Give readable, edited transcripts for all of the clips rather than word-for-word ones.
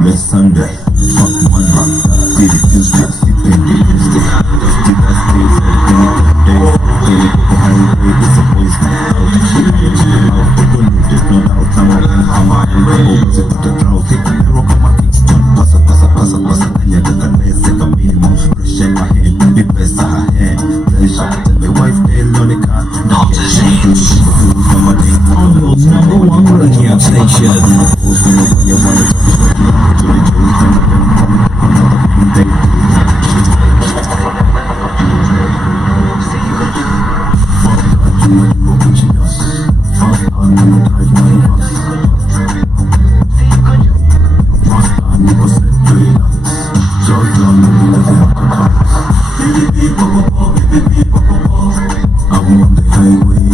Bless Sunday, fuck Monday, did it Tuesday, sipping the Tuesday, dusty days, days, the highway is a boy's night out, people loaded, no doubt, I'm over to the traffic, hero come a kickstone, passa, kanya kakanese kamimo, brush in my head, the best I had, pleasure, tell my wife, tell on the car, Only's #1 radio station. I'm on the highway.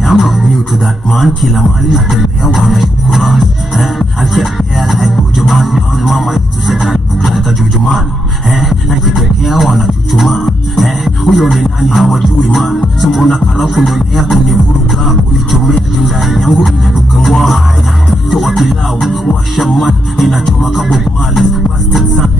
I'm not new to that man. Kila mali na tembea wana shukuran. I kept here like Bujuman. On mama used to say that like a Jujuman. Na ikitokea wana chuchuma. Huyo ni nani hawajui man. Sambona kala kunionea kunivuruga kunichomea jundai yangu inanuka ngwaya. Toa pilau washa man inachoma kabob mali bastard son.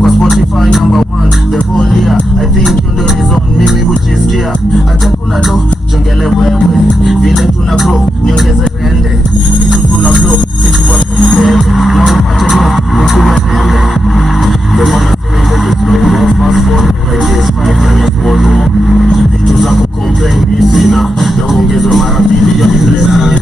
Kwa Spotify #1 the whole year. I think you know is on mimi hujisikia. Acha kuna do jongele wewe vile tuna grow niongeze rende kitu tuna blow sisi wa mbele na upate no ukuwe rende. The one that say that it's no fast forward like this 5 years for no vitu za ku complain ni sina na ongezwe mara mbili ya blessing.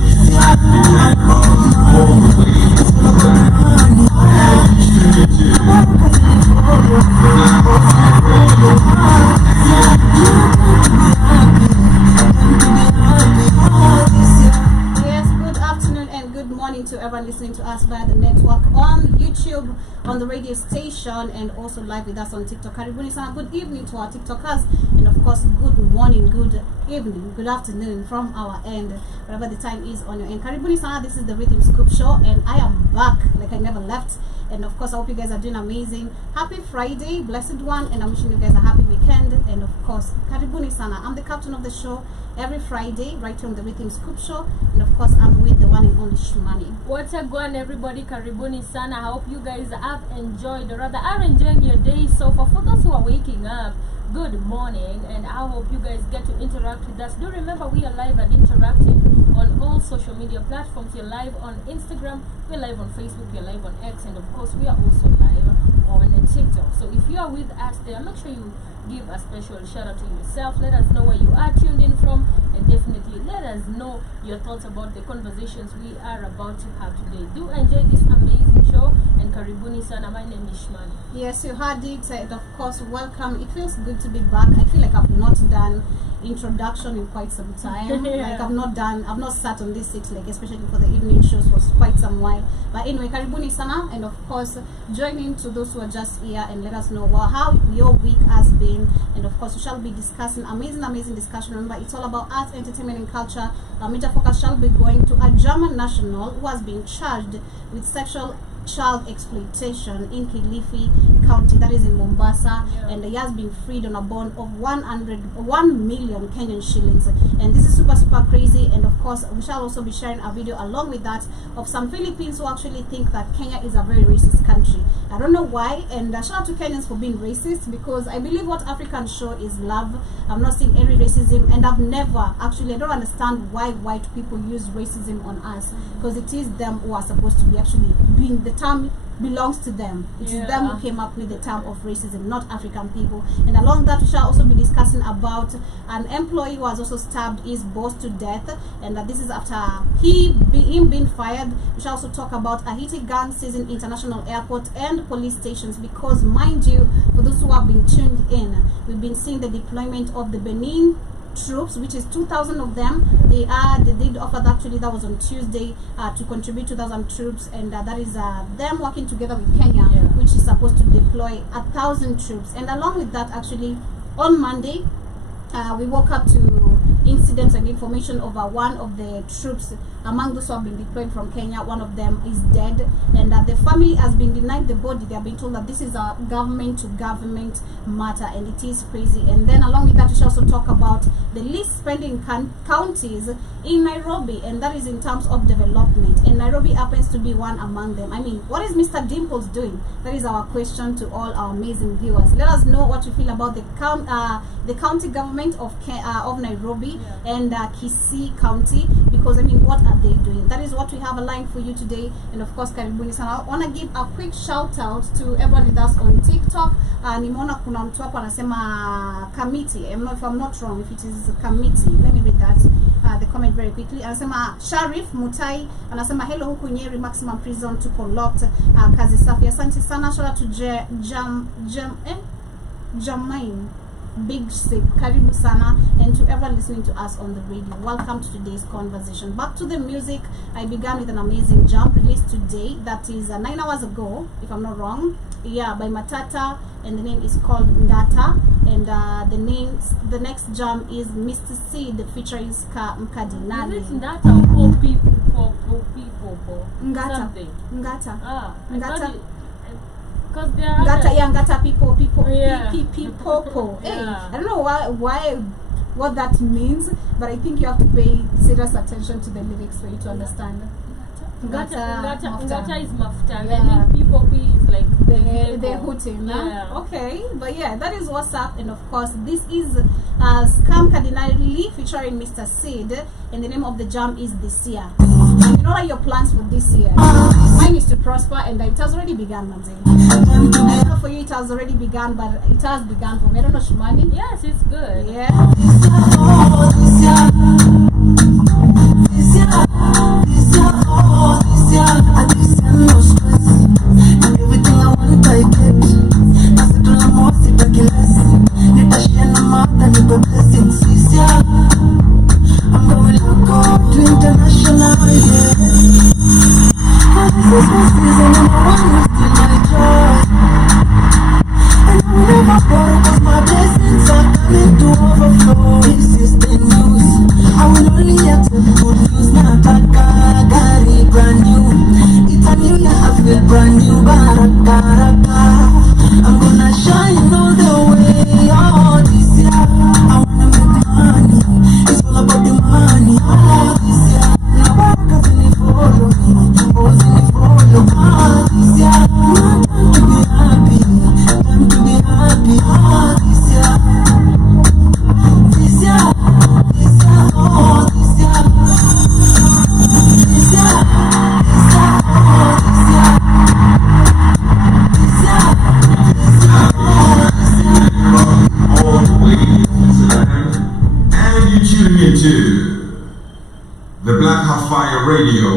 To everyone listening to us via the network on YouTube, on the radio station, and also live with us on TikTok. Karibuni sana. Good evening to our TikTokers, and of course, good morning, good evening, good afternoon from our end, whatever the time is on your end. Karibuni sana. This is the Rhythm Scoop Show, and I am back like I never left. And of course, I hope you guys are doing amazing. Happy Friday, blessed one, and I'm wishing you guys a happy weekend. And of course, Karibuni sana. I'm the captain of the show every Friday, right here on the Rhythm Scoop Show, and of course, I'm with the one and only Shmani. What's up, going everybody? Karibuni sana. I hope you guys have enjoyed, or rather, are enjoying your day so far. For those who are waking up, good morning, and I hope you guys get to interact with us. Do remember we are live and interactive on all social media platforms. We're live on Instagram, we're live on Facebook, we're live on X, and of course we are also live on TikTok. So if you are with us there, make sure you give a special shout out to yourself. Let us know where you are tuned in from, and definitely let us know your thoughts about the conversations we are about to have today. Do enjoy this amazing show, and karibuni sana. My name is Shmani. Yes, you heard it, and of course welcome. It feels good to be back. I feel like I've not done introduction in quite some time. Like I've not sat on this seat, like especially for the evening shows, for quite some while. But anyway, karibuni sana, and of course join in to those who are just here, and let us know how your week has been, and of course we shall be discussing amazing discussion. Remember, it's all about arts, entertainment, and culture. Our major focus shall be going to a German national who has been charged with sexual child exploitation in Kilifi County, that is in Mombasa, and he has been freed on a bond of 1 million Kenyan shillings. And this is super crazy. And of course we shall also be sharing a video along with that of some Philippines who actually think that Kenya is a very racist country. I don't know why, and shout out to Kenyans for being racist, because I believe what Africans show is love. I'm not seeing any racism, and I've never actually, I don't understand why white people use racism on us, because it is them who are supposed to be actually being, the term belongs to them. It is them who came up with the term of racism, not African people. And along that we shall also be discussing about an employee who has also stabbed his boss to death, and that this is after him being fired. We shall also talk about Ahiti gang seizing international airport and police stations, because mind you, for those who have been tuned in, we've been seeing the deployment of the Benin troops, which is 2,000 of them. They did offer that, actually that was on Tuesday, to contribute 2,000 troops, and that is them working together with Kenya, which is supposed to deploy 1,000 troops. And along with that, actually on Monday we woke up to incidents and information over one of the troops among those who have been deployed from Kenya. One of them is dead, and the family has been denied the body. They have been told that this is a government to government matter, and it is crazy. And then along with that, we should also talk about the least spending counties in Nairobi, and that is in terms of development, and Nairobi happens to be one among them. I mean, what is Mr. Dimples doing? That is our question to all our amazing viewers. Let us know what you feel about the county government of Nairobi and Kisii County, because I mean, what are they doing? That is what we have aligned for you today. And of course, karibuni sana. I want to give a quick shout out to everyone with us on TikTok. Nimeona kuna mtu hapo anasema committee. If I'm not wrong, if it is committee, let me read that the comment very quickly. Anasema Sharif Mutai anasema hello, huku Nyeri maximum prison to collect kazi safi. Asante sana. Shout out to Jamain Big Sip, karibu sana, and to everyone listening to us on the radio, welcome to today's conversation. Back to the music. I began with an amazing jump released today, that is 9 hours ago, if I'm not wrong, by Matata, and the name is called Ngata. And the next jam is Mr. Seed featuring Ska Mkadinali. Is it Ngata or people? Ngata. Something. Ngata. Ngata. Because they are Ngata people. People. Hey, Yeah. I don't know what that means, but I think you have to pay serious attention to the lyrics for you to understand. Ngata is mafta. I think people is like the hooting. Yeah. Okay, but yeah, that is what's up. And of course, this is Scam Cardinali featuring Mr. Sid, and the name of the jam is This Year. And you know what are your plans for this year? Mine is to prosper, and it has already begun, Manzi. I don't know for you, it has already begun, but it has begun for me. I don't know, Shumani. Yes, it's good. Yeah. Everything I want, I get. I said to the most, it take less. Let us share no more than the blessings. I'm going to go to international, yeah. This is my season, and I want to steal my joy. And I will never borrow, cause my blessings are coming to overflow. This is the news. I will only accept good news, not bad gari, brand new. It's a new year, I feel brand new, baraka. I'm gonna shine all the way, oh, this year. I wanna make money, it's all about the money, oh, this year. Now baraka's in it, follow me, boys in it, follow, oh, this year. Time to be happy, oh, this year. This year, oh, this year. This year, oh, this year. This year, oh, this year. All the way to the end. And you're tuning into the Black Hot Fire Radio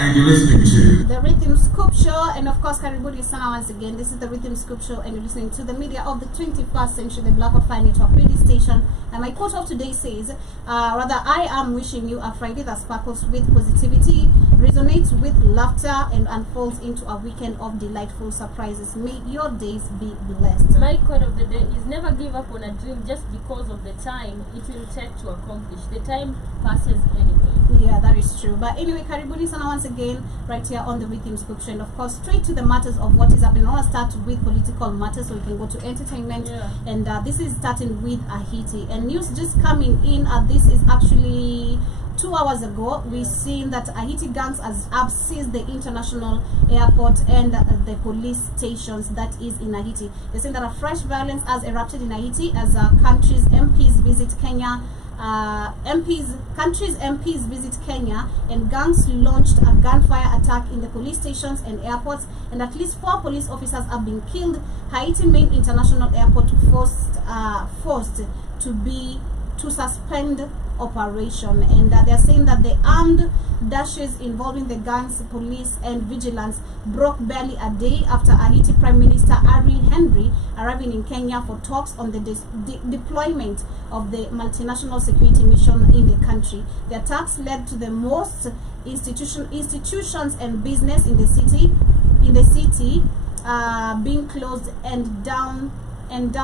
And you're listening to The Rhythm Scoop Show, and of course, Karibuni sana once again. This is the Rhythm Scoop Show, and you're listening to the media of the 21st century, the Black of Fire Network radio station. And my quote of today says, I am wishing you a Friday that sparkles with positivity, resonates with laughter, and unfolds into a weekend of delightful surprises. May your days be blessed. My quote of the day is never give up on a dream just because of the time it will take to accomplish. The time passes anyway. Yeah, that is true. But anyway, Karibuni sana once again, right here on the Rhythm Scoop Show. And of course, straight to the matters of what is happening. I want to start with political matters so we can go to entertainment. Yeah. And this is starting with Haiti. And news just coming in, this is actually 2 hours ago. We've seen that Haiti gangs have seized the international airport and the police stations that is in Haiti. They're saying that a fresh violence has erupted in Haiti as country's MPs visit Kenya. Country's MPs visit Kenya, and gangs launched a gunfire attack in the police stations and airports, and at least 4 police officers have been killed. Haiti main international airport forced to suspend operation, and they're saying that the armed dashes involving the gangs, police, and vigilance broke barely a day after Haiti Prime Minister Ariel Henry arriving in Kenya for talks on the deployment of the multinational security mission in the country. The attacks led to the most institutions and business in the city being closed down and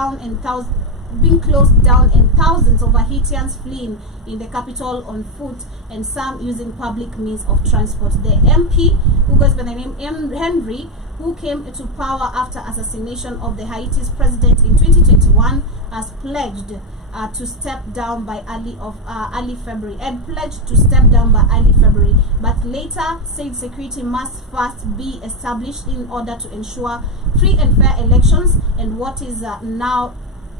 thousands of Haitians fleeing in the capital on foot and some using public means of transport. The MP, who goes by the name Henry, who came to power after assassination of the Haiti's president in 2021, has pledged to step down by early February, but later said security must first be established in order to ensure free and fair elections, and what is now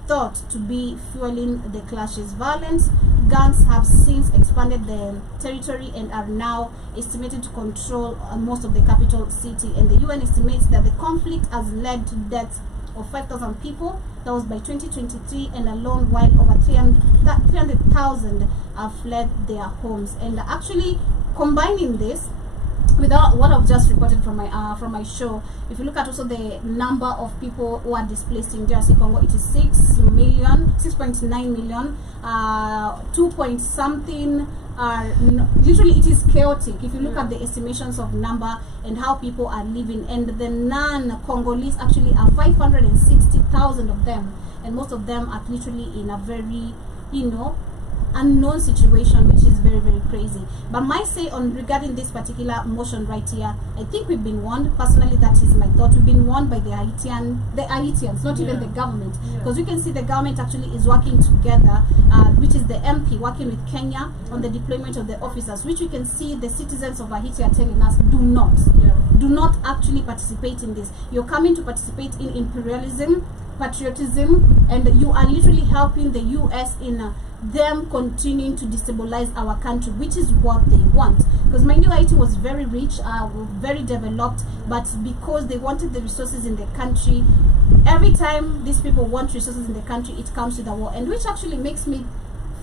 thought to be fueling the clashes. Violence gangs have since expanded their territory and are now estimated to control most of the capital city, and the UN estimates that the conflict has led to deaths of 5,000 people. That was by 2023, and alone, while over 300,000 have fled their homes. And actually combining this with what I've just reported from my show, if you look at also the number of people who are displaced in DRC Congo, it is 6.9 million, 2 point something are literally, it is chaotic if you look at the estimations of number and how people are living, and the non-Congolese actually are 560,000 of them, and most of them are literally in a very unknown situation, which is very, very crazy. But my say on regarding this particular motion right here, I think we've been warned. Personally, that is my thought. We've been warned by the Haitians, not even the government, because you can see the government actually is working together, which is the MP working with Kenya on the deployment of the officers, which you can see the citizens of Haiti are telling us do not actually participate in this. You're coming to participate in imperialism, patriotism, and you are literally helping the US in them continuing to destabilize our country, which is what they want. Because mind you, Haiti was very rich, very developed, but because they wanted the resources in the country, every time these people want resources in the country, it comes with a war, and which actually makes me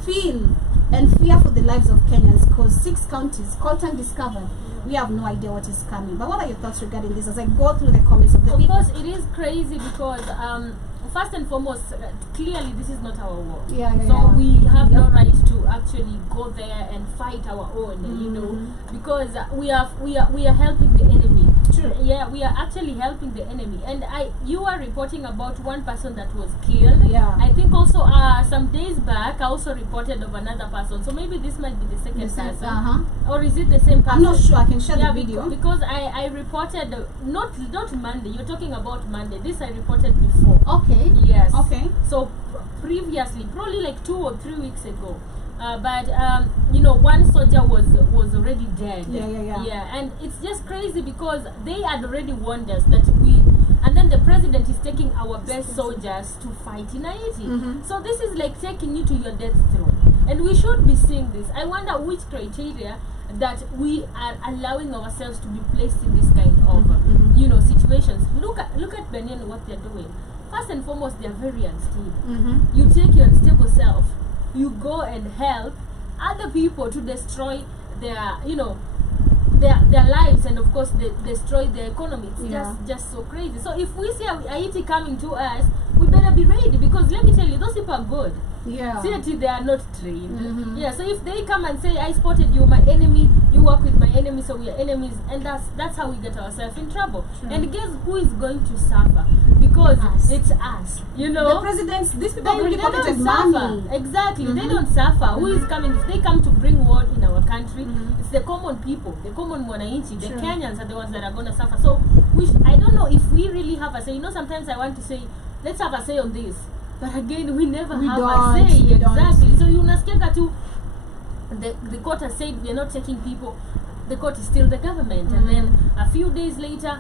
feel and fear for the lives of Kenyans, because 6 counties caught and discovered. We have no idea what is coming. But what are your thoughts regarding this as I go through the comments of the people? Of course, it is crazy because first and foremost, clearly this is not our war. So we have no right to actually go there and fight our own, because we are helping the enemy. True. Yeah, we are actually helping the enemy. And you are reporting about one person that was killed. Yeah. I think also some days back I also reported of another person. So maybe this might be the second person. Or is it the same person? I'm not sure. I can share the video. Because I reported not Monday. You're talking about Monday. This I reported before. Okay. Yes. Okay. So previously, probably like 2 or 3 weeks ago, but one soldier was already dead. Yeah, and it's just crazy because they had already warned us that and then the president is taking our best soldiers to fight in Haiti. So this is like taking you to your death throw, and we should be seeing this. I wonder which criteria that we are allowing ourselves to be placed in this kind of situations. Look at Benin, what they're doing. First and foremost, they're very unstable. You take your unstable self, you go and help other people to destroy their their lives, and of course they destroy their economy. It's Yeah. just so crazy. So if we see Haiti coming to us, we better be ready, because let me tell you, those people are good. Yeah. Seriously, they are not trained. Mhm. Yeah, so if they come and say, I spotted you, my enemy, you work with my enemy, so we are enemies, and that's how we get ourselves in trouble. Sure. And guess who is going to suffer? Because Us. it's us, you The know. presidents, these people They really don't pocketed suffer. money. Exactly, they Mhm. don't suffer. Who is coming? If they come to bring war in our country, Mhm. it's the common people, the common Mwananchi, the Sure. Kenyans are the ones that are going to suffer. So I don't know if we really have a say. You know, sometimes I want to say, let's have a say on this. But again, we never We have don't, a say. we don't. Exactly. So you unasikiaga tu, the court has said we are not taking people. The court is still the government, and then a few days later,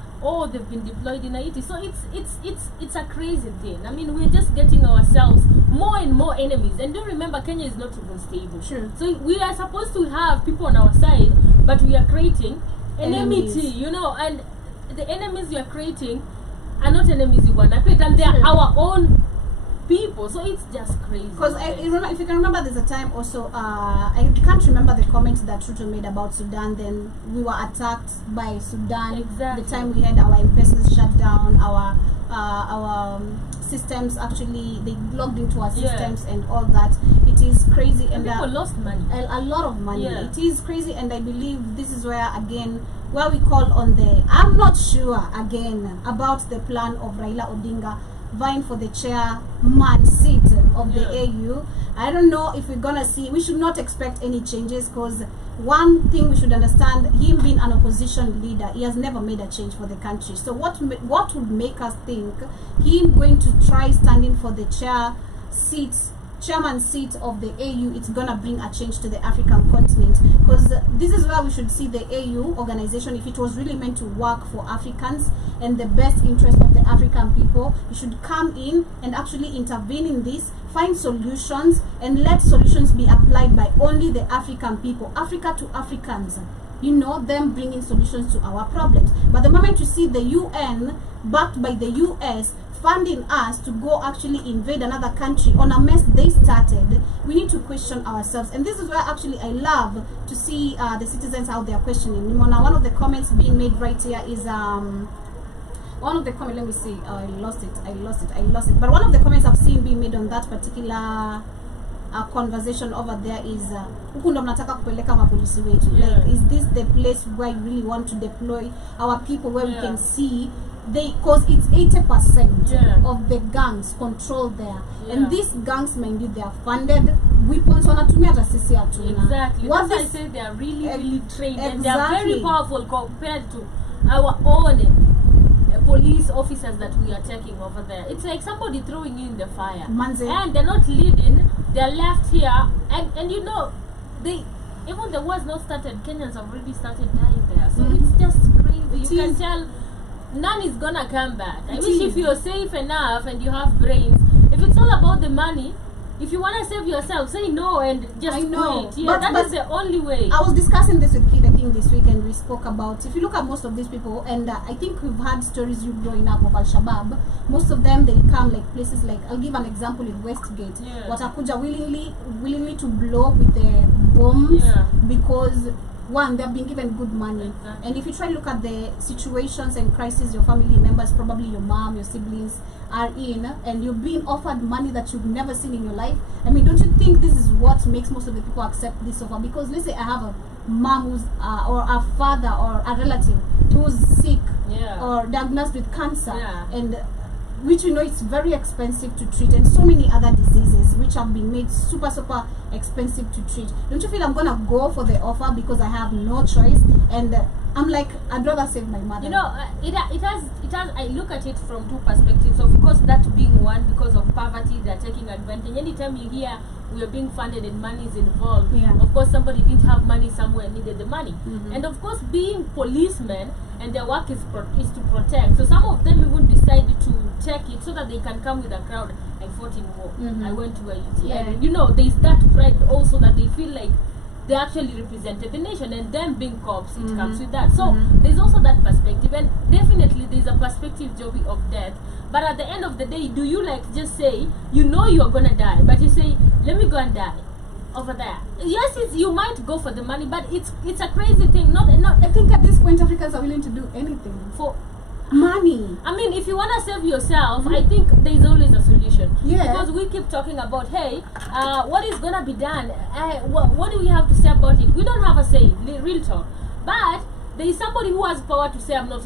they've been deployed in Haiti. So it's a crazy thing. I mean, we're just getting ourselves more and more enemies. And do remember, Kenya is not even stable. Sure. So we are supposed to have people on our side, but we are creating Enemies. enmity, you know, and the enemies we are creating are not enemies you wanna create, and they are Sure. our own people. So it's just crazy. Because if you can remember, there's a time also, I can't remember the comment that Ruto made about Sudan. Then we were attacked by Sudan. Exactly. The time we had our embassies shut down, our systems actually, they logged into our Yeah. systems and all that. It is crazy, and and people lost money. a lot of money. Yeah. It is crazy, and I believe this is where again where we call on the. I'm not sure again about the plan of Raila Odinga vying for the chairman seat of the Yeah. AU. I don't know if we're gonna see. We should not expect any changes, because one thing we should understand: him being an opposition leader, he has never made a change for the country. So what would make us think him going to try standing for the chairman seat of the AU, it's gonna bring a change to the African continent? Because this is where we should see the AU organization, if it was really meant to work for Africans and the best interest of the African people, it should come in and actually intervene in this, find solutions, and let solutions be applied by only the African people, Africa to Africans, you know, them bringing solutions to our problems. But the moment you see the UN backed by the US funding us to go actually invade another country on a mess they started, we need to question ourselves. And this is where actually I love to see the citizens out there questioning. Nimona, one of the comments being made right here is one of the comments, let me see, I lost it. But one of the comments I've seen being made on that particular conversation over there is huku ndo mnataka kupeleka mapolisi wetu. Yeah. Like, is this the place where you really want to deploy our people, where we Yeah. can see because it's 80% Yeah. of the gangs control there. Yeah. And these gangs, mind you, they are funded, weapons wanatumia hata sisi hatuna. Exactly. What That's why I this- say they are really, Ex- really trained, and they are very exactly. powerful compared to our own police officers that we are taking over there. It's like somebody throwing you in the fire, Manze. and they're not leading. They're left here, and you know, even the war's not started. Kenyans have already started dying there, so Mhm. it's just crazy. It You is. can tell none is gonna come back. I It wish is. if you're safe enough and you have brains, if it's all about the money, if you want to save yourself, say no and just I know, quit. Yeah, but- that is the only way. I was discussing this with Kid, I think, this week, and we spoke about, if you look at most of these people, and I think we've had stories you growing up of Al-Shabaab, most of them, they come like places like, I'll give an example in Westgate, Yeah. watakuja willingly to blow with the bombs, Yeah. because one, they've been given good money. Exactly. And if you try to look at the situations and crises your family members, probably your mom, your siblings, are in, and you're being offered money that you've never seen in your life, I mean, don't you think this is what makes most of the people accept this offer? Because let's say I have a mom who's or a father or a relative who's sick, Yeah. or diagnosed with cancer, Yeah. and which you know it's very expensive to treat, and so many other diseases which have been made super expensive to treat. Don't you feel I'm gonna go for the offer because I have no choice? And I'm like, I'd rather save my mother. You know, it has. I look at it from two perspectives. Of course, that being one, because of poverty, they're taking advantage. Anytime you hear we are being funded and money is involved, Yeah. of course somebody didn't have money somewhere, needed the money. Mhm. And of course, being policemen and their work is to protect. So some of them even decided to take it so that they can come with a crowd. I fought in war. Mhm. I went to a UTI. Yeah. You know, there's that pride also that they feel like they actually represented the nation, and them being cops, it comes with that. So there's also that perspective, and definitely there's a perspective, Joby, of death. But at the end of the day, do you like just say, you know you're gonna die, but you say, let me go and die? over there. Yes, you might go for the money, but it's a crazy thing. Not I think at this point Africans are willing to do anything for money. I mean, if you want to save yourself, I think there is always a solution. Yeah. Because we keep talking about, hey, what is gonna be done? What do we have to say about it? We don't have a say, real talk. But there is somebody who has power to say, I'm not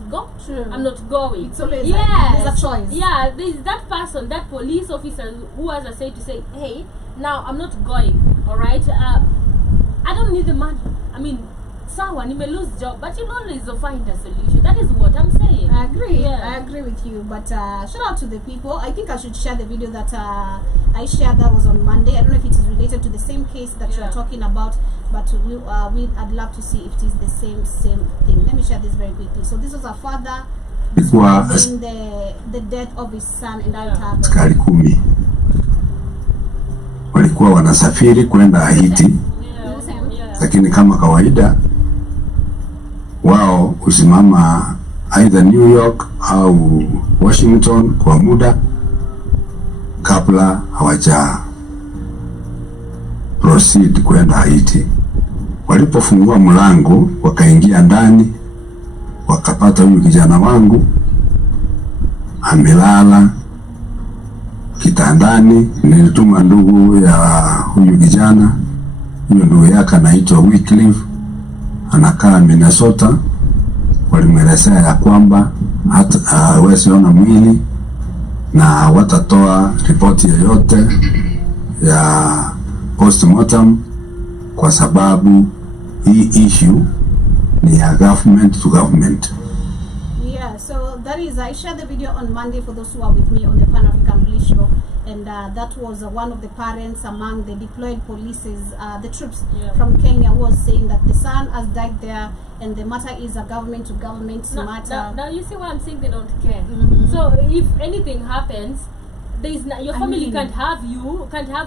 going. It's always there's Yes. a choice. Yeah, there is that person, that police officer who has a say to say, hey, now I'm not going. All right. I don't need the money. I mean, someone you may lose job, but you'll always find a solution. That is what I'm saying. I agree. Yeah. I agree with you. But shout out to the people. I think I should share the video that I shared that was on Monday. I don't know if it is related to the same case that you are talking about, but I'd love to see if it is the same thing. Let me share this very quickly. So this was a father ilikuwa in the death of his son, and that happened. askari 10 walikuwa wanasafiri kwenda Haiti, Yeah. lakini kama kawaida wao kusimama either New York au Washington kwa muda kabla hawaja proceed kwenda Haiti. Walipofungua mlango wakaingia ndani, wakapata huyu kijana wangu amelala kitandani. Nilituma ndugu ya huyu kijana, huyo ndugu yake anaitwa Wycliffe, anakaa Minnesota. Walimwelezea ya kwamba hata hawezi ona mwili na watatoa ripoti yoyote ya postmortem kwa sababu hii issue ni ya government to government. Yeah, so that is, I shared the video on Monday for those who are with me on the Pan African Bliss show, and that was one of the parents among the deployed polices, the troops from Kenya, who was saying that the son has died there, and the matter is a government to government matter. Now you see why I'm saying they don't care. So if anything happens, your family can't have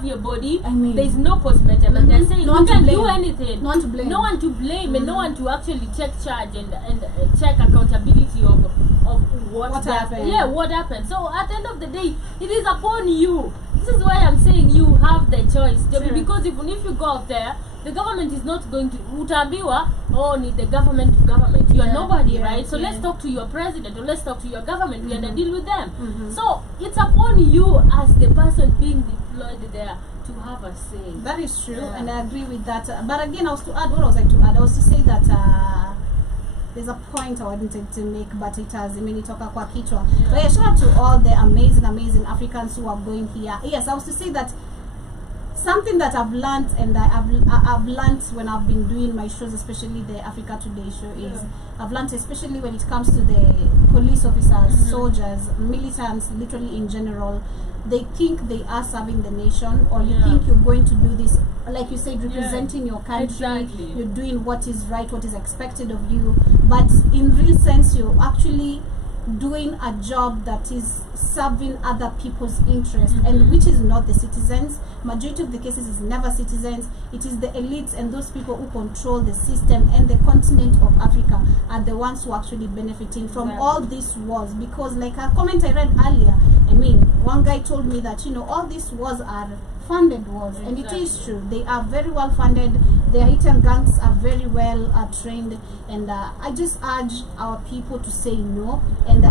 your body. There is no postmortem, and they're saying you can't do anything. No one to blame. No one to blame, and no one to actually take charge and check accountability of what happened. Yeah, what happened. So at the end of the day, it is upon you. This is why I'm saying you have the choice, because even if you go out there, the government is not going to utaambiwa, oh, need the government to government. You are nobody, right? So let's talk to your president, or let's talk to your government. We are deal with them. So it's upon you as the person being deployed there to have a say. That is true, and I agree with that. But again, I was to add, what I was like to add, I was to say that there's a point I wanted to make, but it has imenitoka kwa kichwa. But yeah, shout out to all the amazing Africans who are going here. Yes, I was to say that something that I've learned, and I've learned when I've been doing my shows, especially the Africa Today show, is I've learned, especially when it comes to the police officers, soldiers, militants, literally in general, they think they are serving the nation, or you think you're going to do this, like you said, representing your country. You're doing what is right, what is expected of you, but in real sense, you're actually doing a job that is serving other people's interest, and which is not the citizens. Majority of the cases is never citizens. It is the elites and those people who control the system, and the continent of Africa are the ones who are actually benefiting from all these wars. Because like a comment I read earlier, I mean, one guy told me that, you know, all these wars are funded wars, and it is true. They are very well funded. The Haitian gangs are very well trained, and I just urge our people to say no, and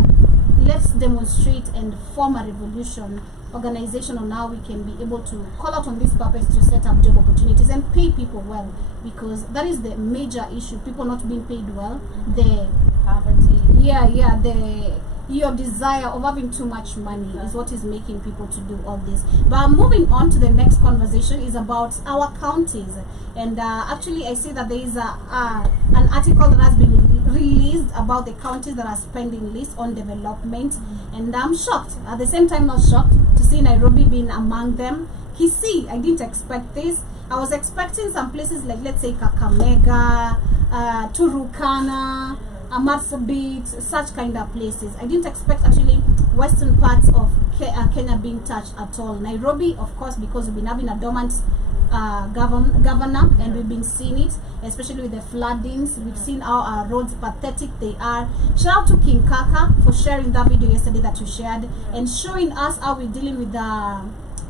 let's demonstrate and form a revolution organization on how we can be able to call out on this purpose to set up job opportunities and pay people well, because that is the major issue. People not being paid well, the poverty, your desire of having too much money is what is making people to do all this. But moving on to the next conversation is about our counties, and actually I see that there is an article that has been released about the counties that are spending least on development, and I'm shocked, at the same time not shocked, to see Nairobi being among them. Kisii, I didn't expect this. I was expecting some places like, let's say, Kakamega, Turukana, Marsabit, such kind of places. I didn't expect actually western parts of Kenya being touched at all. Nairobi, of course, because we've been having a dormant governor, and we've been seeing it, especially with the floodings. We've seen how our roads pathetic they are. Shout out to King Kaka for sharing that video yesterday that you shared, and showing us how we're dealing with the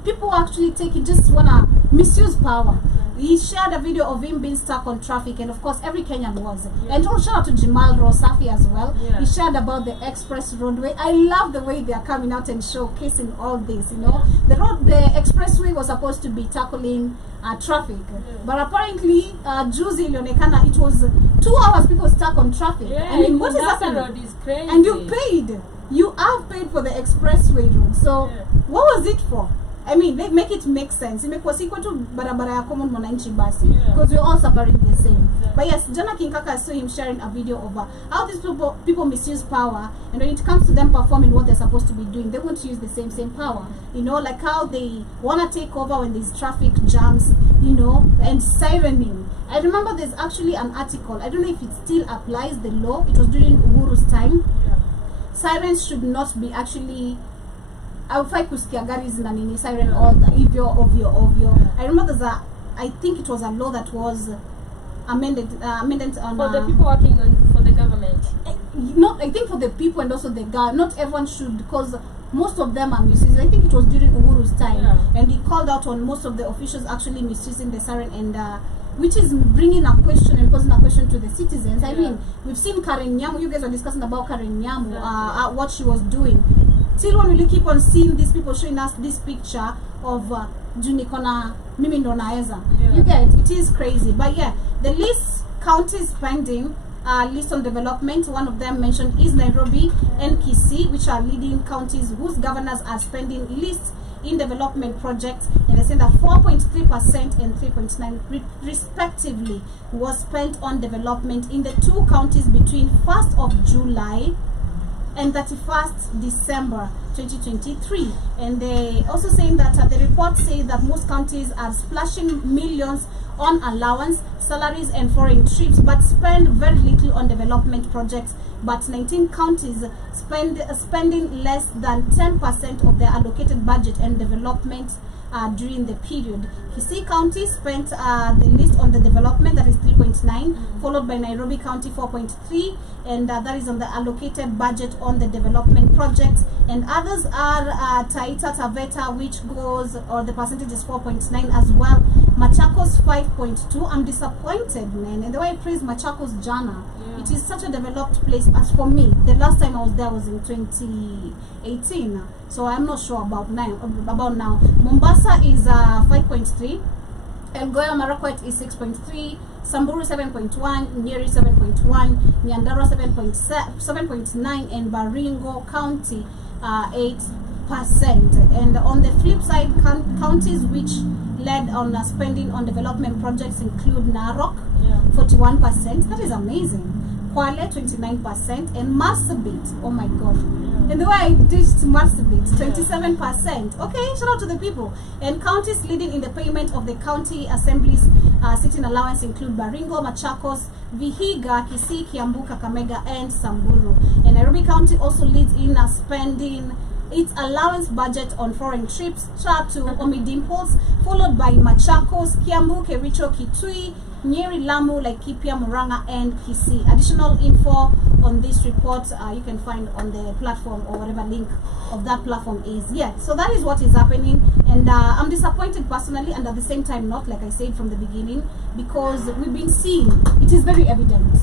people who actually just wanna misuse power. he shared a video of him being stuck on traffic, and of course every Kenyan was. And also shout out to Jamal Rosafi as well. He shared about the express roadway. I love the way they are coming out and showcasing all this. You know, the expressway was supposed to be tackling traffic, but apparently juzi ilionekana it was 2 hours people stuck on traffic. I mean, what is happening? Road is crazy. And you have paid for the expressway route, so what was it for? I mean, they make it make sense. Imekuwa si kwetu barabara ya common mwananchi basi, because we're all suffering the same. But yes, Jana Kinkaka, I saw him sharing a video of how these people misuse power, and when it comes to them performing what they're supposed to be doing, they won't use the same power. You know, like how they want to take over when there's traffic jams, you know, and sirening. I remember there's actually an article, I don't know if it still applies, the law, it was during Uhuru's time. Sirens should not be actually aufai kusikia gari zina nini siren all the ovyo. I remember I think it was a law that was amended on for the people working for the government. Not, I think for the people and also the government. Not everyone should, because most of them are misusing. I think it was during Uhuru's time, and he called out on most of the officials actually misusing the siren, and which is bringing a question and posing a question to the citizens. I mean, we've seen Karen Nyamu. You guys were discussing about Karen Nyamu, what she was doing. Still, when we keep on seeing these people showing us this picture of Junikona Mimi ndo naeza, you get, it is crazy. But yeah, the least county spending list on development, one of them mentioned is Nairobi and Kisii, which are leading counties whose governors are spending least in development projects, and they say that 4.3% and 3.9% respectively was spent on development in the 2 counties between 1st of July and 31st December 2023. And they also saying that the report says that most counties are splashing millions on allowance, salaries and foreign trips, but spend very little on development projects. But 19 counties spending less than 10% of their allocated budget and development during the period. Kisii County spent the least on the development, that is 3.9, followed by Nairobi County 4.3, and that is on the allocated budget on the development projects. And others are Taita Taveta, which goes, or the percentage is 4.9 as well. Machakos 5.2. I'm disappointed, man. And the way I praise Machakos Jana, it is such a developed place. As for me, the last time I was there was in 2018, so I'm not sure about now. Mombasa is 5.3. Elgeyo Marakwet is 6.3. Samburu 7.1, Nyeri 7.1, Nyandarua 7.9, and Baringo County 8%. And on the flip side, counties which led on spending on development projects include Narok 41%. That is amazing. Kwale 29%, and Marsabit, oh my god, and the way I ditched Marsabit 27%. Okay, shout out to the people. And counties leading in the payment of the county assemblies sitting allowance include Baringo, Machakos, Vihiga, Kisii, Kiambu, Kakamega and Samburu. And Nairobi County also leads in spending its allowance budget on foreign trips. Shout out to Omidimples, followed by Machakos, Kiambu, Kericho, Kitui, Nyeri, Lamu, Laikipia, Murang'a and Kisii. Additional info on this report you can find on the platform, or whatever link of that platform is. So that is what is happening, and I'm disappointed personally, and at the same time not, like I said from the beginning, because we've been seeing, it is very evident,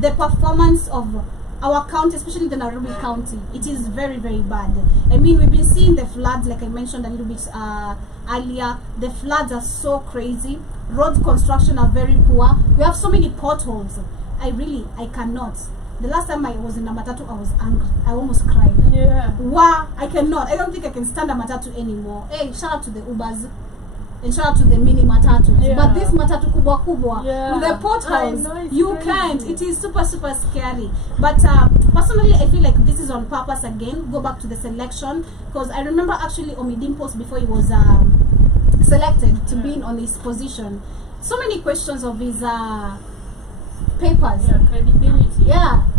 the performance of our county, especially the Nairobi County, it is very, very bad. I mean, we've been seeing the floods, like I mentioned a little bit earlier. The floods are so crazy. Road construction are very poor. We have so many potholes. I cannot. The last time I was in a matatu, I was angry. I almost cried. Wow, I cannot. I don't think I can stand a matatu anymore. Hey, shout out to the Ubers. And shout out to the mini matatus. But this matatu kubwa with the potholes, you can't. It is super scary. But personally, I feel like this is on purpose again. Go back to the selection, because I remember actually Omidimpos, before he was selected to be on his position, so many questions of his papers, credibility,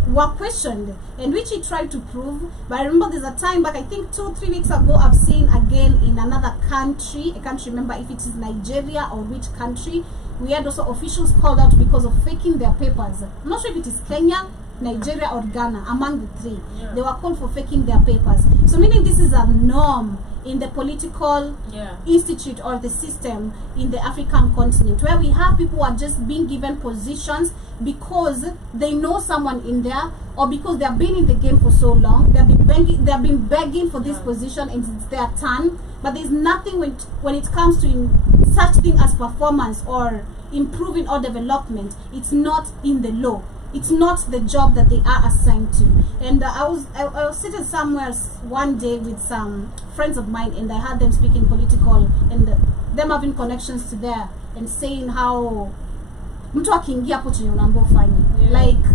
were questioned, and which he tried to prove. But I remember there's a time back, I think 2-3 weeks ago, I've seen again in another country, I can't remember if it is Nigeria or which country, we had also officials called out because of faking their papers. I'm not sure if it is Kenya, Nigeria or Ghana, among the three. They were called for faking their papers. So meaning this is a norm in the political Yeah. institute or the system in the African continent, where we have people who are just being given positions because they know someone in there, or because they have been in the game for so long. They have been begging for this position, and it's their turn. But there's nothing when it comes to such thing as performance or improving or development. It's not in the law. It's not the job that they are assigned to. And I was sitting somewhere one day with some friends of mine, and I heard them speaking political, and them having connections to there, and saying how mtu akiingia hapo chenye unaambiwa ufanye, like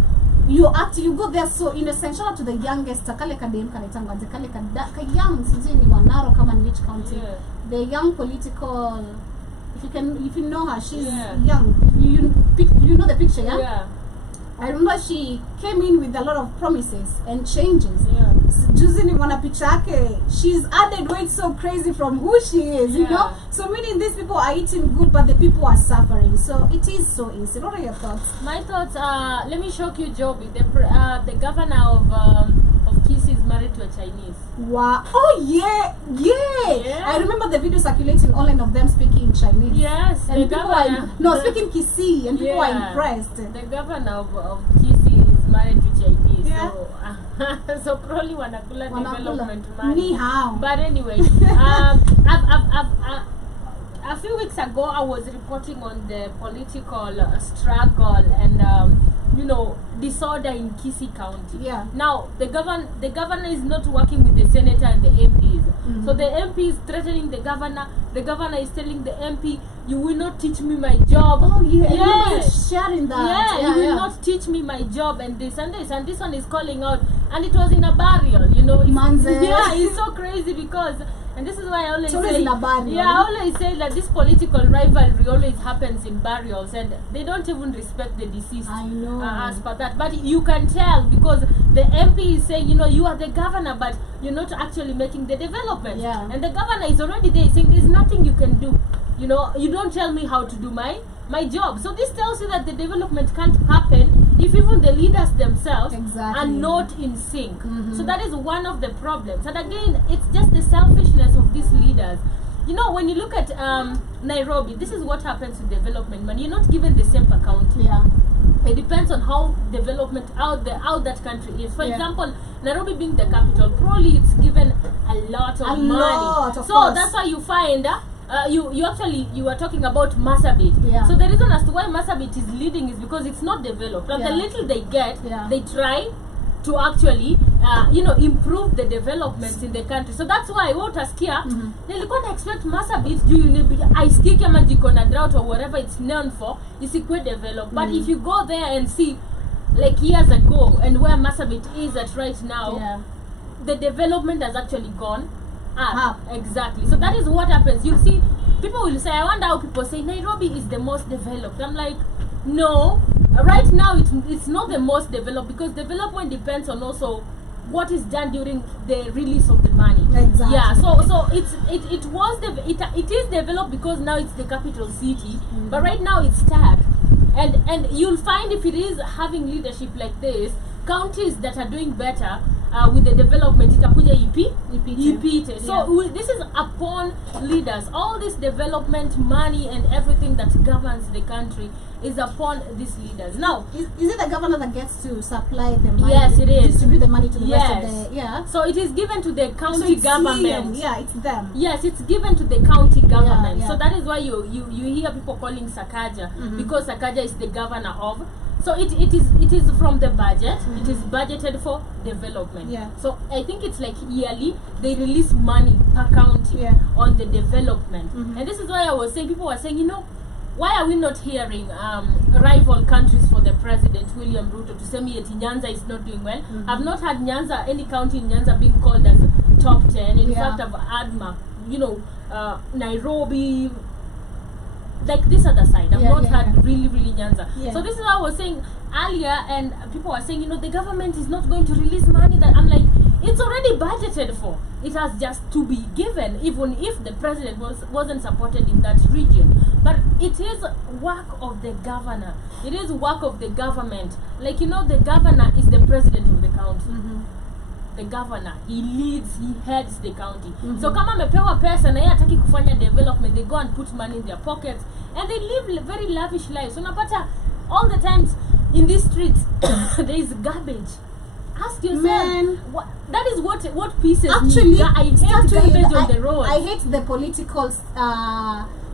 you go there so innocent. Shout out to the youngest kale kadem kanaitangwa kale ka young, sijui ni Wanaro kama ni which county, the young political, if you know her, she's young, you know the picture, yeah? I remember she came in with a lot of promises and changes. Juzi nimeona picture yake, she's added weight so crazy from who she is, you know? So meaning these people are eating good, but the people are suffering. So it is so easy. What are your thoughts? My thoughts are, let me shock you, Joby. The governor of Kisii is married to a Chinese. Wow. Oh yeah. I remember the video circulating online of them speaking Chinese. Yes, and the people governor. speaking Kisii, and people are impressed. The governor of Kisii is married to Chinese. So probably wanakula development money. Ni hao. But anyway, a few weeks ago I was reporting on the political struggle and disorder in Kisii County. Now the governor is not working with the senator and the MPs. So the MP is threatening the governor. The governor is telling the MP, "You will not teach me my job." Oh yes, sharing that. You will not teach me my job, and this and this, and this one is calling out, and it was in a burial. It's so crazy because. And this is why I always say, I always say that this political rivalry always happens in burials, and they don't even respect the deceased. I know. As per that, but you can tell because the MP is saying, you are the governor, but you're not actually making the development. And the governor is already there saying, there's nothing you can do. You don't tell me how to do my job. So this tells you that the development can't happen if even the leaders themselves are not in sync. So that is one of the problems. And again, it's just the selfishness of these leaders. When you look at Nairobi, this is what happens with development. When you're not given the same per county. It depends on how development out that country is. For example, Nairobi being the capital, probably it's given a lot of money. So that's why you find you were talking about Marsabit. So the reason as to why Marsabit is leading is because it's not developed. But the little they get, they try to actually improve the developments in the country. So that's why utasikia nilikuwa na expect Marsabit aisikike ama jiko na drought or whatever it's known for isikuwe developed. But if you go there and see like years ago and where Marsabit is at right now, the development has actually gone up. Exactly. So that is what happens. You see, people will say, I wonder how people say Nairobi is the most developed. I'm like, no. Right now, it's not the most developed because development depends on also what is done during the release of the money. Exactly. Yeah. So it is developed because now it's the capital city, but right now it's stagnant. And you'll find if it is having leadership like this, counties that are doing better with the development, itakuja ipite. So this is upon leaders. All this development money and everything that governs the country is upon these leaders. Now, is it the governor that gets to supply the money? Yes, it is. Distribute the money to the rest of the So it is given to the county government. It's them. Yes, it's given to the county government. So that is why you hear people calling Sakaja because Sakaja is the governor of. So it is from the budget. It is budgeted for development. So I think it's like yearly they release money per county on the development. And this is why I was saying, people were saying, why are we not hearing rival countries for the president, William Ruto, to say me Nyanza is not doing well? I've not had Nyanza, any county in Nyanza being called as top 10. In fact, I've had Nairobi, like this other side. I've not had really Nyanza. So this is what I was saying earlier, and people were saying, the government is not going to release money. That I'm like, it's already budgeted for. It has just to be given, even if the president wasn't supported in that region. But it is work of the governor. It is work of the government. Like, the governor is the president of the county. the governor, he heads the county. So kama amepewa pesa na yeye hataki kufanya development, they go and put money in their pockets and they live very lavish lives. So unapata all the times in these streets there is garbage. Ask yourself, Man. That is what pisses Actually, me. I hate garbage on the road. I hate the political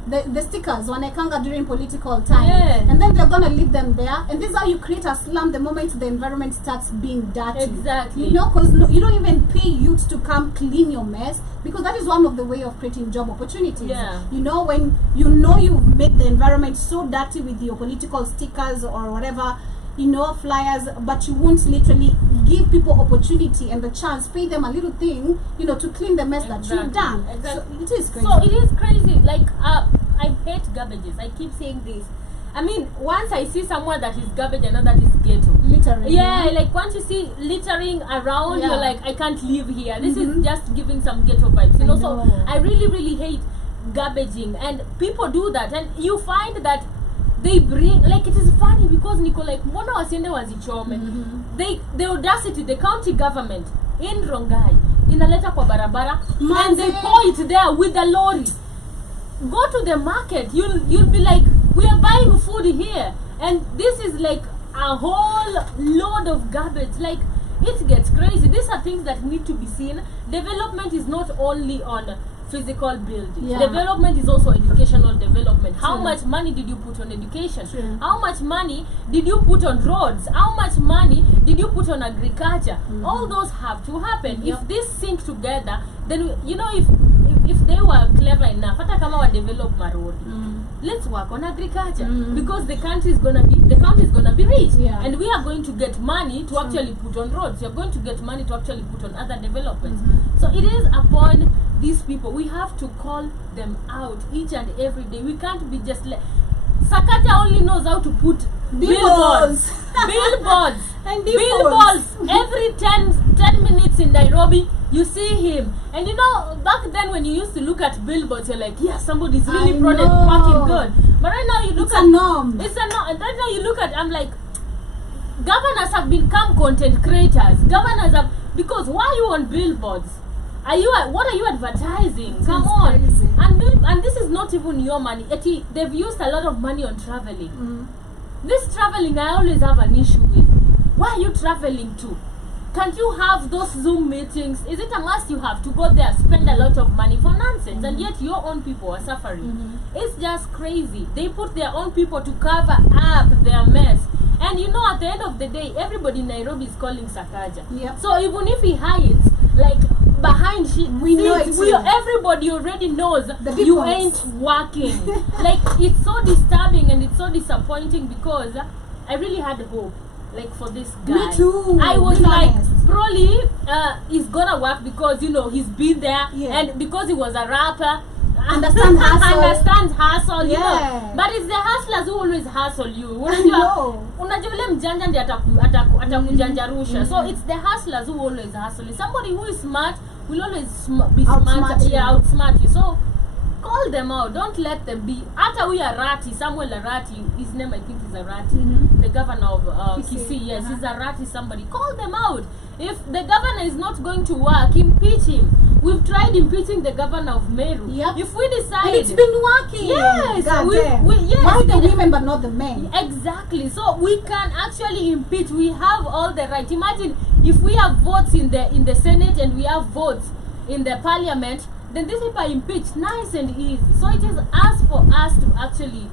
the stickers when I kanga during political time, Yeah. and then they're gonna leave them there, and this is how you create a slum the moment the environment starts being dirty. Exactly. You know, because you don't even pay youth to come clean your mess, because that is one of the way of creating job opportunities. Yeah. You know, when you've made the environment so dirty with your political stickers or whatever, you know, flyers, but you won't literally give people opportunity and the chance, pay them a little thing, you know, to clean the mess that you've done. Exactly. So it is crazy. So it is crazy. Like, I hate garbages. I keep saying this. I mean, once I see someone that is garbage, I know that is ghetto. Literally. Yeah, like once you see littering around, Yeah. you're like, I can't live here. This is just giving some ghetto vibes, you know. So I really hate garbaging, and people do that, and you find that they bring, like, it is funny because Nico, like, mbona wasiende wazichome. The audacity, the county government in Rongai inaleta kwa barabara and they pour it there with the lorry. Go to the market, you'll be like, we are buying food here, and this is like a whole load of garbage. Like, it gets crazy. These are things that need to be seen. Development is not only on physical building. Yeah. Development is also educational development. How much money did you put on education? True. How much money did you put on roads? How much money did you put on agriculture? All those have to happen. Yep. If this sync together, then you know, if they were clever enough, hata kama wa develop marodi, let's work on agriculture, because the country is gonna be rich, Yeah. and we are going to get money to actually put on roads. We are going to get money to actually put on other developments. So it is upon these people, we have to call them out each and every day. We can't be just like Sakata only knows how to put billboards. Billboards. And Billboards. Every 10 minutes in Nairobi, you see him. And you know, back then when you used to look at billboards, you're like, yeah, somebody's really I product know. working good. But right now you look It's at a norm. It's a norm. And right now you look at, I'm like, governors have become content creators. Governors have, because why are you on billboards? What are you advertising? Come on. Crazy. And this is not even your money. They've used a lot of money on traveling. This traveling, I always have an issue with. Where are you traveling to? Can't you have those Zoom meetings? Is it a must you have to go there, spend a lot of money for nonsense, and yet your own people are suffering? It's just crazy. They put their own people to cover up their mess. And you know, at the end of the day, everybody in Nairobi is calling Sakaja. Yep. So even if he hides, like, behind We know it's him. everybody already knows The you difference. ain't working. Like, it's so disturbing and it's so disappointing, because I really had hope, like, for this guy. Me too, I was being like, honest. probably he's gonna work because, you know, he's been there, Yeah. and because he was a rapper. Understand hustle. Understands hustle, you know. Yeah. But it's the hustlers who always hustle you. know. Unajua ule mjanja ndiye atakujanjarusha. So it's the hustlers who always hustle. Somebody who is smart will always be Outsmart smart. you. Yeah, outsmart you. So call them out. Don't let them be. Hata huyu Arati, Samuel Arati, his name I think is Arati, the governor of Kisii. Yes, he's Arati. Somebody call them out. If the governor is not going to work, impeach him. We've tried impeaching the governor of Meru. Yep. If we decide, And it's been working. Yes, God we- damn. yes, Why the it- women but not the men? exactly. So we can actually impeach. We have all the right. Imagine if we have votes in the Senate and we have votes in the Parliament, then these people are impeached nice and easy. So it is us for us to actually.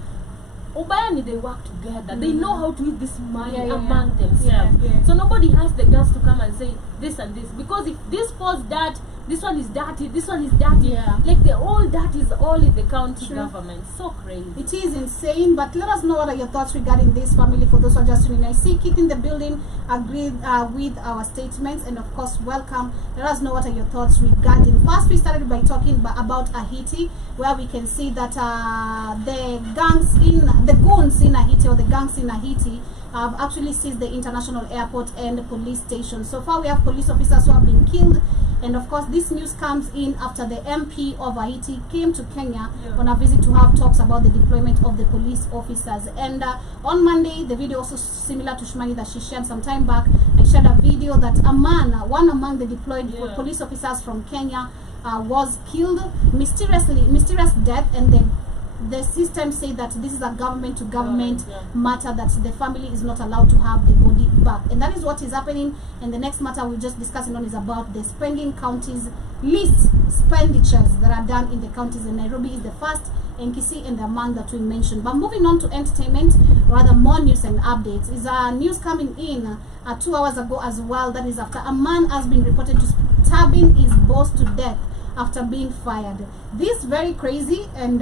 Ubayani, they work together. They know how to use this money among themselves. Yeah. So nobody has the guts to come and say this and this. Because if this falls that, this one is dirty, this one is dirty. Yeah. Like the all that is all in the county True. government. So crazy. It is insane, but let us know what are your thoughts regarding this family. For those who are just tuning in, I see Keith in the building agreed with our statements, and of course, welcome. Let us know what are your thoughts regarding. First, we started by talking about Haiti, where we can see that the goons in Haiti, or the gangs in Haiti, have actually seized the international airport and the police station. So far, we have police officers who have been killed. And of course, this news comes in after the MP of Haiti came to Kenya on a visit to have talks about the deployment of the police officers. And on Monday, the video also similar to Shumani that she shared some time back, I had shared a video that a man, one among the deployed Yeah. police officers from Kenya, was killed mysterious death, and the system said that this is a government to government matter, that the family is not allowed to have the body back, and that is what is happening. And the next matter we're just discussing on is about the spending counties list expenditures that are done in the counties, and Nairobi is the first, and Kisii and the among that we mentioned. But moving on to entertainment, rather more news and updates, is news coming in 2 hours ago as well. That is after a man has been reported to stabbing his boss to death after being fired. This very crazy and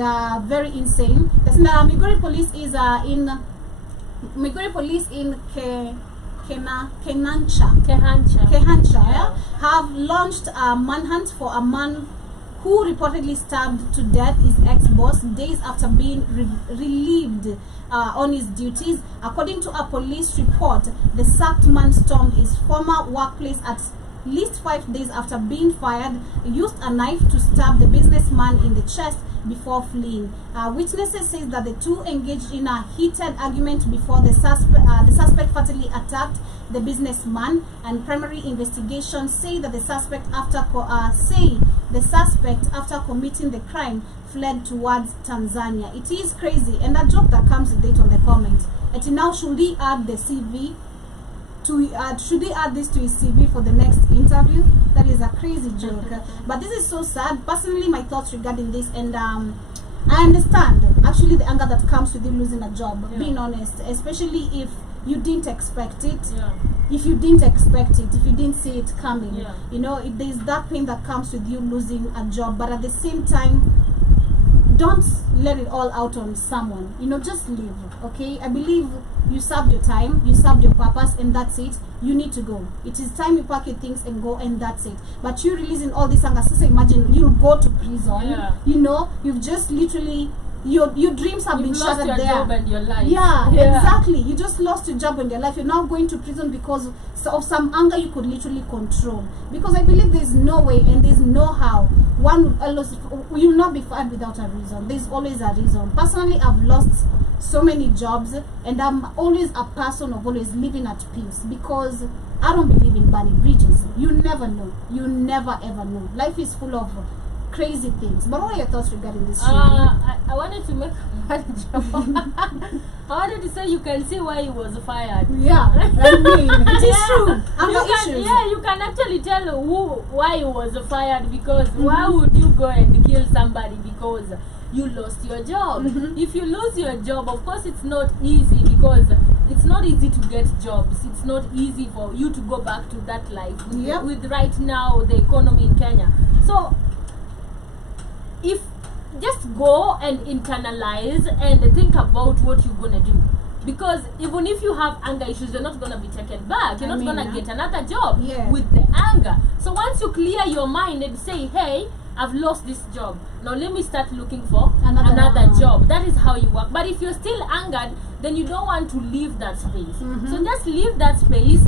very insane. Yes, now Migori police is in Kehancha, yeah, have launched a manhunt for a man who reportedly stabbed to death his ex-boss days after being relieved on his duties. According to a police report, the sacked man stormed his former workplace at least 5 days after being fired, used a knife to stab the businessman in the chest before fleeing. Witnesses say that the two engaged in a heated argument before the suspect fatally attacked the businessman, and primary investigations say that the suspect after committing the crime fled towards Tanzania. It is crazy, and a joke that comes with it on the comment. And now should he add the CV should he add this to his CV for the next interview? That is a crazy joke. But this is so sad. Personally, my thoughts regarding this, and I understand actually the anger that comes with you losing a job, being honest, especially if you didn't expect it. If you didn't expect it, if you didn't see it coming, you know, there's that pain that comes with you losing a job. But at the same time, don't let it all out on someone. You know, just leave. Okay, I believe you served your time, you served your purpose, and that's it. You need to go. It is time you pack your things and go, and that's it. But you releasing all this anger, sister, imagine you'll go to prison. You know, you've just literally your dreams have been shattered there. Your job and your life. Exactly. You just lost your job and your life. You're now going to prison because of some anger you could literally control. Because I believe there's no way and there's no how one will not be fired without a reason. There's always a reason. Personally, I've lost so many jobs, and I'm always a person of always living at peace, because I don't believe in burning bridges. You never know. You never ever know. Life is full of crazy things. But what are your thoughts regarding this? I wanted to make one joke. I wanted to say you can see why he was fired. Yeah, I mean, it is true. You can actually tell why he was fired, because why would you go and kill somebody because you lost your job? If you lose your job, of course it's not easy, because it's not easy to get jobs. It's not easy for you to go back to that life with right now the economy in Kenya. So if just go and internalize and think about what you're gonna do, because even if you have anger issues, you're not gonna be taken back. You're not gonna get another job with the anger. So once you clear your mind and say, hey, I've lost this job, now let me start looking for another job. That is how you work. But if you're still angered, then you don't want to leave that space. So just leave that space.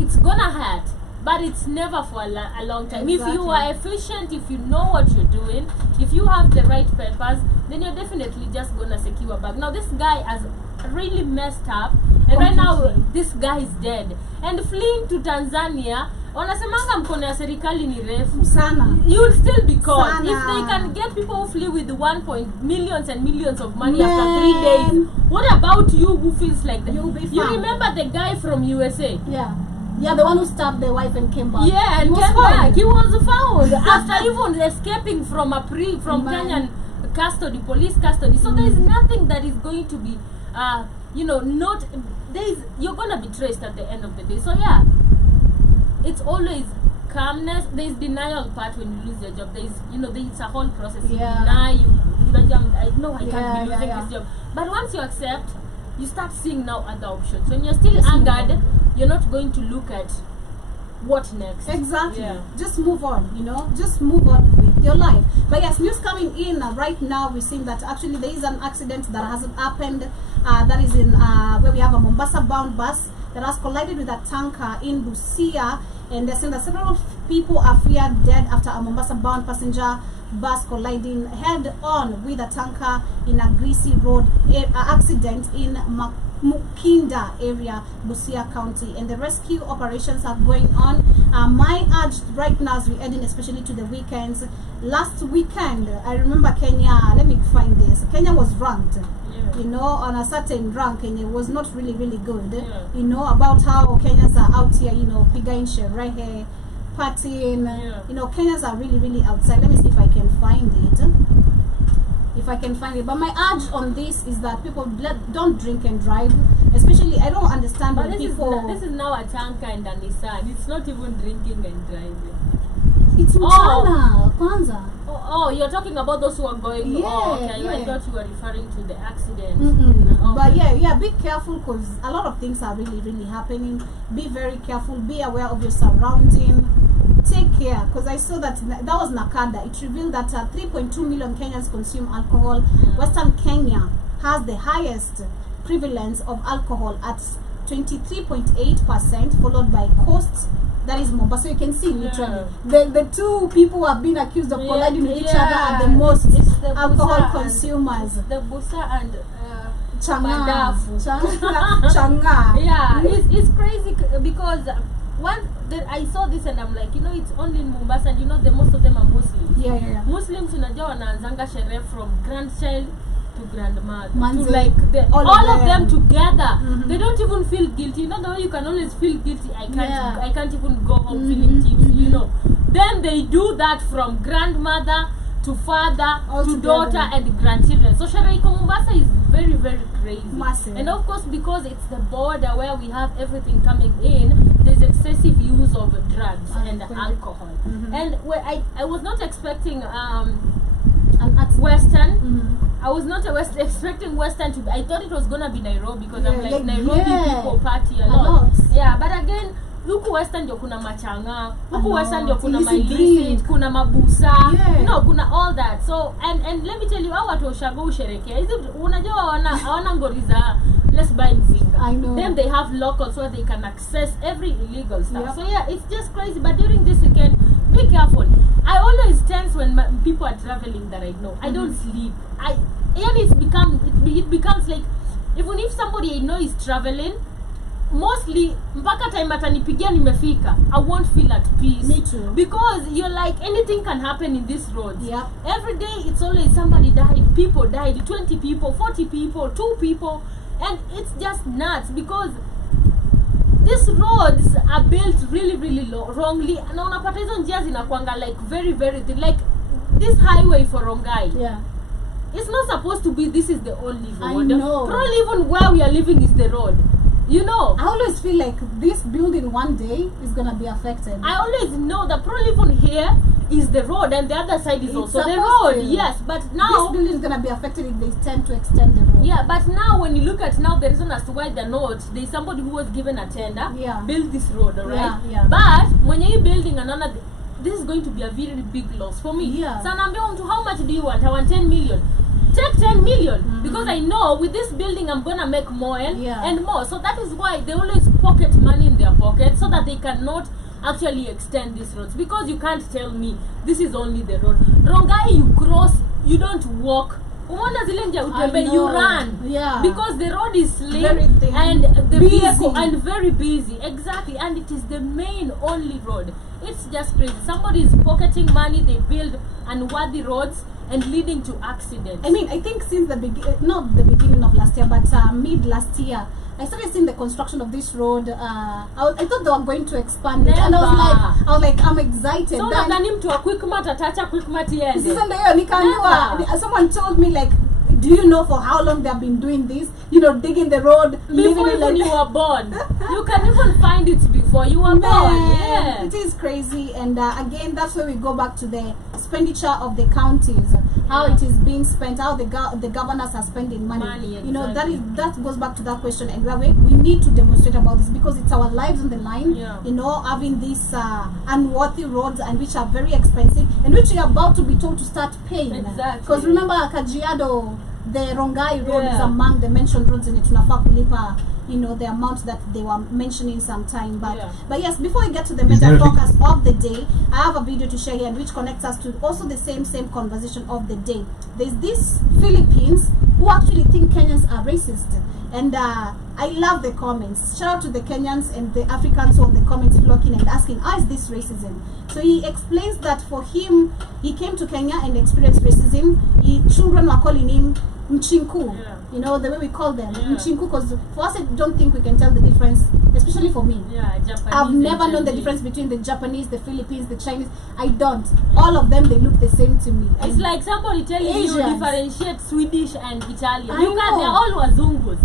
It's gonna hurt, but it's never for a long time. If you are efficient, if you know what you're doing, if you have the right papers, then you're definitely just gonna secure back. Now this guy has really messed up, and right now this guy is dead and fleeing to Tanzania. Wanasemanga mkono ya serikali ni refu sana. You will still be caught. If they can get people who flee with millions and millions of money after 3 days, what about you who feels like that? You'll be fine. You remember the guy from USA? Yeah, the one who stabbed the wife and came back. Yeah, and came back. He was found after even escaping from Kenyan custody, police custody. So there is nothing that is going to be, you're gonna be traced at the end of the day. So yeah, it's always calmness. There's denial part when you lose your job. There's a whole process. You deny, I can't be losing this job. But once you accept, you start seeing now other options. When you're still angered, you're not going to look at what next. Exactly. Just move on, just move on with your life. But yes, news coming in right now, we're seeing that actually there is an accident that has happened, that is in where we have a Mombasa bound bus that has collided with a tanker in Busia, and they're saying that several people are feared dead after a Mombasa bound passenger bus colliding head on with a tanker in a greasy road accident in Mukinda area, Busia County, and the rescue operations are going on. My urge right now as we're heading especially to the weekends. Last weekend, I remember Kenya, let me find this. Kenya was ranked, you know, on a certain rank, and it was not really, really good. You know, about how Kenyans are out here, you know, pigain sherehe, partying, you know, Kenyans are really, really outside. Let me see if I can find it. But my urge on this is that people don't drink and drive, especially I don't understand But when this people is now a tanker and a Nissan. It's not even drinking and driving. it's mchana kwanza. Oh, you're talking about those who are going. Yeah, Okay. yeah. I thought you were referring to the accident. Mm-mm. But Okay. yeah, be careful because a lot of things are really, really happening. Be very careful. Be aware of your surrounding. Take care, because I saw that was Nakada. It revealed that 3.2 million Kenyans consume alcohol. Western Kenya has the highest prevalence of alcohol at 23.8%, followed by Coast, that is Mombasa. So you can see literally the two people who have been accused of colliding with each other are the most It's the alcohol Busa consumers. The Busa and Changa. Madafu. Changa. Yeah, it's crazy because I saw this and I'm like, you know, it's only in Mombasa, and you know, most of them are Muslims. Yeah. Muslims unajua wanaanzanga sherehe from grandchild to grandmother Manze, to like all of them together. They don't even feel guilty. You know the way you can always feel guilty. I can't even go home feeling tipsy. You know. Then they do that from grandmother to father all to together. daughter and grandchildren. So sherehe Mombasa is very, very crazy. Massive. And of course, because it's the border where we have everything coming in, there's excessive use of drugs and alcohol. And where I was not expecting Western. I was not expecting Western to be. I thought it was gonna be Nairobi because I'm like Nairobi people party a lot. Yeah, but again, huku Western ndio kuna machanga, huku Western ndio kuna illicit, kuna mabusa, you know, kuna all that. So and let me tell you, hao watu ushago usherekea. Hizi unajua hawana ngori za let's buy mzinga. I know. Then they have locals where they can access every illegal stuff. So yeah, it's just crazy. But during this weekend, be careful. I always tense when people are traveling that I know. I don't sleep. It becomes like, even if somebody I know is traveling, mostly mpaka time atanipigia nimefika, I won't feel at peace. Me too. Because you're like, anything can happen in this road. Yep. Every day it's always somebody died, people died, 20 people, 40 people, 2 people, and it's just nuts because these roads are built really, really wrongly. Na unapata hizo njia zinakuanga like very, very thin. Like this highway for Rongai. Yeah. It's not supposed to be this is the only road. I know. Probably even where we are living is the road. You know. I always feel like this building one day is gonna be affected. I always know that probably even here is the road and the other side is also the road. Yes, but now this building is gonna be affected if they tend to extend the road. Yeah, but now when you look at now the reason as to why they're not, there's somebody who was given a tender, build this road, alright? Yeah. But when you're building another, this is going to be a very big loss for me. Yeah. So I'm to how much do you want? I want 10 million. Take 10 million because I know with this building I'm gonna make more and more. So that is why they always pocket money in their pocket so that they cannot actually extend these roads, because you can't tell me this is only the road. Rongai, you cross, you don't walk. You run. Yeah. Because the road is slim and the vehicle and very busy. Exactly. And it is the main only road. It's just crazy. Somebody is pocketing money, they build unworthy roads and leading to accidents. I mean, I think since not the beginning of last year, but mid last year, I started seeing the construction of this road. I thought they were going to expand it, and I was like, I'm excited. So someone told me like, do you know for how long they've been doing this? You know, digging the road before even you were born. You can even find it before you were born. Yeah, it is crazy. And again, that's where we go back to the expenditure of the counties, how it is being spent, how the governors are spending money. You know, that goes back to that question, and where we need to demonstrate about this because it's our lives on the line. You know, having these unworthy roads and which are very expensive and which we are about to be told to start paying. Exactly. Because remember, Kajiado, the Rongai road is among the mentioned roads in it. Kulipa, you know, the amount that they were mentioning sometime back. But yes, before we get to the major focus of the day, I have a video to share here which connects us to also the same conversation of the day. There's this Philippines who actually think Kenyans are racist. And I love the comments. Shout out to the Kenyans and the Africans who on the comments flocking and asking, how is this racism? So he explains that for him, he came to Kenya and experienced racism. Children were calling him Mchinku. Yeah. You know, the way we call them. Yeah. Mchinku, because for us, I don't think we can tell the difference, especially for me. Yeah, Japanese. I've never and known the Chinese. difference between the Japanese, the Philippines, the Chinese. I don't. All of them, they look the same to me. It's like somebody telling you Asians. differentiate Swedish and Italian. I You can't. know. They're all wazungus.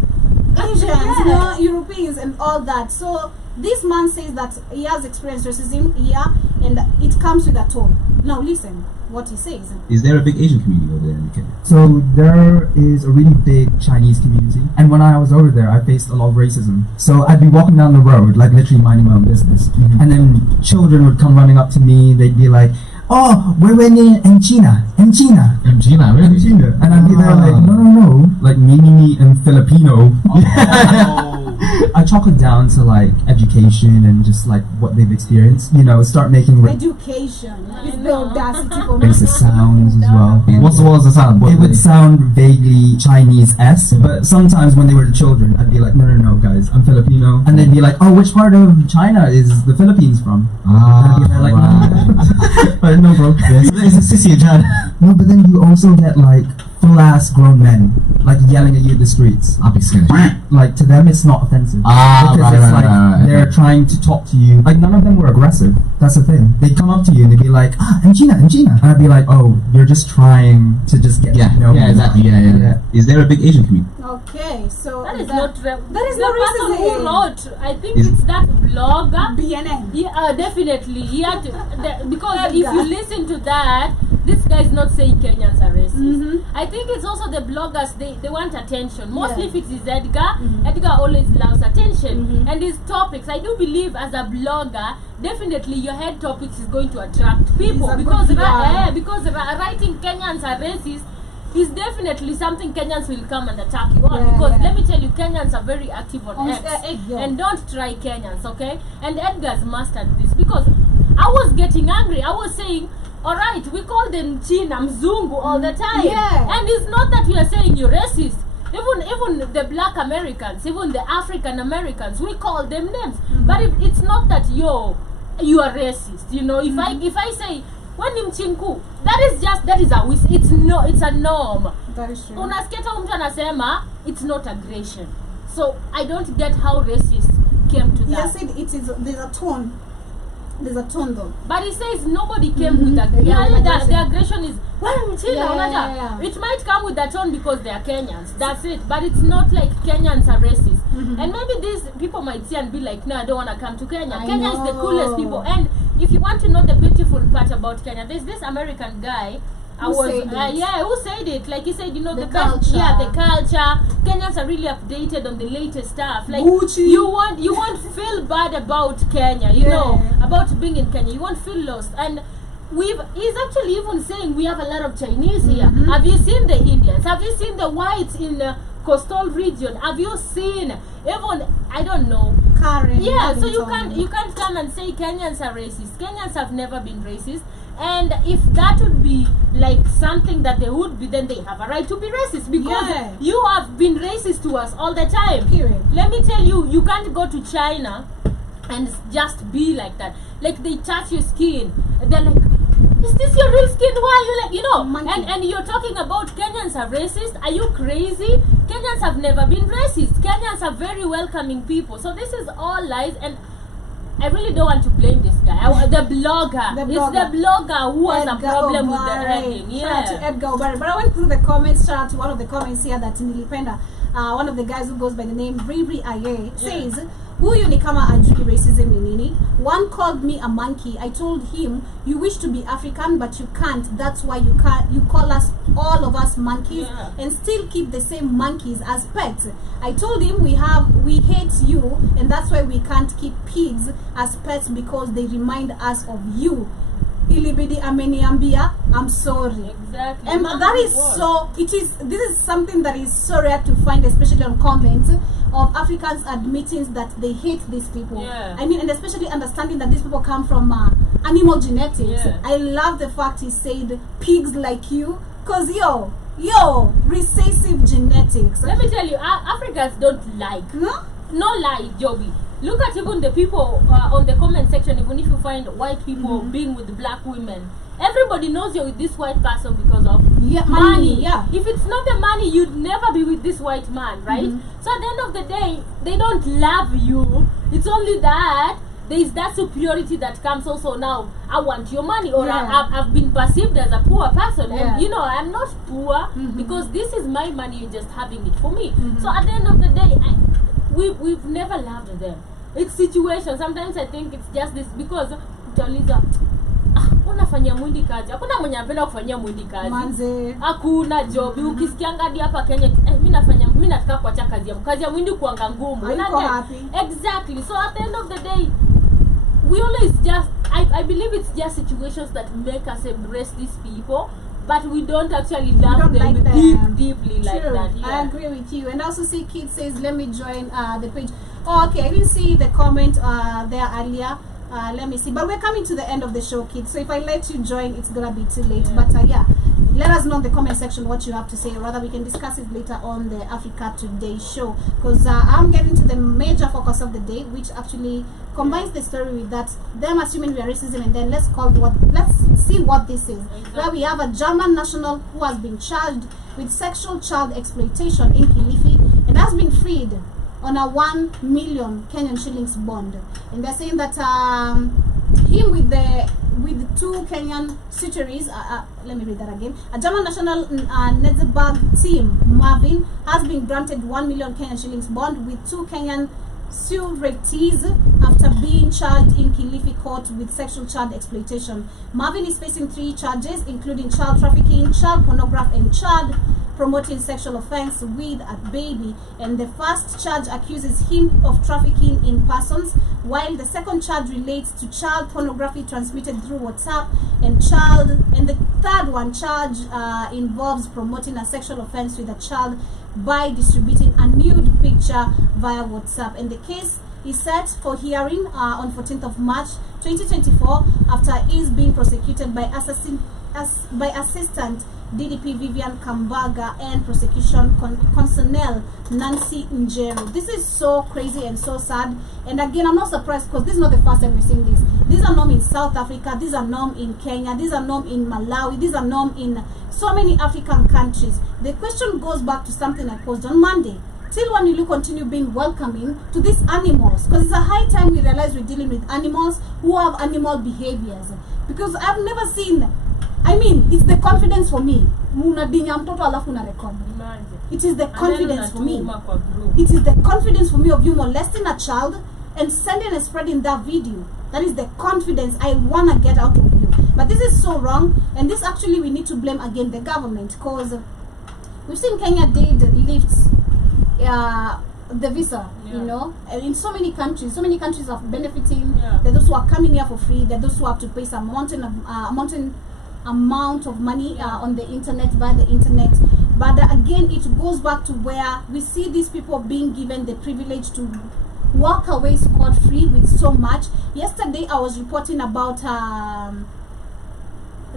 Asians, Yeah. you know, Europeans and all that. So this man says that he has experienced racism here and it comes with a tone. Now listen what he says. Is there a big Asian community over there in Kenya? So there is a really big Chinese community, and when I was over there, I faced a lot of racism. So I'd be walking down the road, like literally minding my own business, and then children would come running up to me. They'd be like, "Oh, we're in China, in China." In China, really? China. And I'd be there like, no, like me and Filipino. I chalk it down to like education and just like what they've experienced. You know, start making Education is the audacity for me. racist sounds as well. What was the sound? It would sound vaguely Chinese-esque, but sometimes when they were children, I'd be like, no, guys, I'm Filipino. And they'd be like, oh, which part of China is the Philippines from? And I'd be there like, right. but no, bro. It's a sissy in China. No, but then you also get like full-ass grown men like yelling at you in the streets. I'll be scared. Like to them, it's not offensive. Ah, because right, it's right, like right. they're trying to talk to you. Like none of them were aggressive. That's the thing. They'd come up to you and they'd be like, in China. And I'd be like, oh, you're just trying to just get Yeah, to know me. exactly. Yeah. Is there a big Asian community? Okay, so That is not. that is the not person racism. who wrote. I think Is- it's that blogger. BNN. Yeah, definitely. He had to, because Edgar. if you listen to that, this guy is not saying Kenyans are racist. Mhm. I think it's also the bloggers. They want attention. Mostly Yeah. if it is Edgar, Edgar always loves attention. Mhm. And his topics, I do believe as a blogger, definitely your head topics is going to attract people a because good guy. writing Kenyans are racist is definitely something Kenyans will come and attack you on. Yeah, Because yeah. let me tell you, Kenyans are very active on On X. Edgar. And don't try Kenyans, okay? And Edgar's mastered this because I was getting angry. I was saying, all right, we call them China, Mzungu all the time. Yeah. And it's not that we are saying you're racist. Even the black Americans, even the African Americans, we call them names. But it's not that you are racist. You know, if I say when Mchinku, that is it's a norm. That is true. Unasikia hata mtu anasema it's not aggression. So I don't get how racist came to that. Yes, it is. There's a tone. There's a tone though. But he says nobody came with that. Yeah, Yeah, with the aggression is well, Yeah. It might come with that tone because they are Kenyans. That's it. But it's not like Kenyans are racist. And maybe these people might see and be like, no, I don't want to come to Kenya. I Kenya is the know. coolest people. And if you want to know the beautiful part about Kenya, there's this American guy. Who said it? Who said it? Like he said, you know, The the best, culture. yeah, the culture. Kenyans are really updated on the latest stuff. Like Gucci. you won't feel bad about Kenya, you know, about being in Kenya. You won't feel lost. And he's actually even saying we have a lot of Chinese here. Have you seen the Indians? Have you seen the whites in coastal region? Have you seen even I don't know. Karen. Yeah, so Paddington. you can't come and say Kenyans are racist. Kenyans have never been racist. And if that would be like something that they would be, then they have a right to be racist because Yeah. you have been racist to us all the time. Period. Let me tell you, you can't go to China and just be like that. Like they touch your skin. They're like, is this your real skin? Why are you like, you know? Monkey. And you're talking about Kenyans are racist? Are you crazy? Kenyans have never been racist. Kenyans are very welcoming people. So this is all lies and I really don't want to blame this guy. The blogger. The It's blogger. the blogger who has a Edgar problem with the Obare. heading. Shout out to Yeah. Edgar Obare. But I went through the comments. Shout out to one of the comments here that Nilipenda, one of the guys who goes by the name Riri Aye, says, huyu ni kama ajui racism ni nini. One called me a monkey. I told him, you wish to be African but you can't. That's why you call us, all of us, monkeys, Yeah. and still keep the same monkeys as pets. I told him we hate you and that's why we can't keep pigs as pets because they remind us of you. Ilibidi ameniambia, I'm sorry. Exactly. And that is so, this is something that is so rare to find, especially on comments of Africans admitting that they hate these people. Yeah. I mean, and especially understanding that these people come from animal genetics. Yeah. I love the fact he said pigs like you, cause Yo, recessive genetics. Let me tell you, Africans don't like. Huh? No lie, Joby. Look at even the people on the comment section. Even if you find white people being with black women, everybody knows you're with this white person because of money. Yeah. If it's not the money, you'd never be with this white man, right? So at the end of the day, they don't love you. It's only that there is that superiority that comes also. Now I want your money, or I've been perceived as a poor person, and you know I'm not poor because this is my money. You're just having it for me. So at the end of the day, we've never loved them. It's situation. Sometimes I think it's just this because utauliza unafanya mwindi kazi. Hakuna mwenye anapenda kufanyia mwindi kazi. Manze. Hakuna job. Ukisikianga hadi hapa Kenya, mimi nataka kuacha kazi ya mwindi kuanga ngumu. Exactly. So at the end of the day, we always just I believe it's just situations that make us embrace these people. But we don't actually love them deeply like that. Yeah. I agree with you. And also see Kid says, let me join the page. Oh, okay. I didn't see the comment there earlier. Let me see. But we're coming to the end of the show, Kid. So if I let you join, it's going to be too late. But yeah, let us know in the comment section what you have to say. Or rather, we can discuss it later on the Africa Today show. Because I'm getting to the major focus of the day, which actually combines the story with that them assuming we are racism, and then let's see what this is. Where we have a German national who has been charged with sexual child exploitation in Kilifi and has been freed on a 1 million Kenyan shillings bond. And they're saying that him with two Kenyan suitors, let me read that again. A German national Netzberg team, Marvin, has been granted 1 million Kenyan shillings bond with two Kenyan sureties after being charged in Kilifi court with sexual child exploitation. Marvin is facing 3 charges, including child trafficking, child pornography, and child promoting sexual offense with a baby. And the first charge accuses him of trafficking in persons, while the second charge relates to child pornography transmitted through WhatsApp, and the third one charge involves promoting a sexual offense with a child by distributing a nude picture via WhatsApp. And the case is set for hearing on 14th of March 2024 after he is being prosecuted by Assistant DDP Vivian Kambaga and prosecution consonnel Nancy Njero. This is so crazy and so sad. And again, I'm not surprised because this is not the first time we're seeing this. These are known in South Africa, these are known in Kenya, these are known in Malawi, these are known in so many African countries. The question goes back to something I posed on Monday. Till when will you continue being welcoming to these animals? Because it's a high time we realize we're dealing with animals who have animal behaviors. Because I've never seen, I mean, it's the confidence for me. It is the confidence for me. It is the confidence for me of you molesting a child and sending and spreading that video. That is the confidence I want to get out of you. But this is so wrong, and this actually we need to blame again the government, because we've seen Kenya did lift the visa, you know, and in so many countries are benefiting. There are those who are coming here for free, there are those who have to pay some mountain amount of money on the internet, via the internet. But again, it goes back to where we see these people being given the privilege to walk away scot-free with so much. Yesterday I was reporting about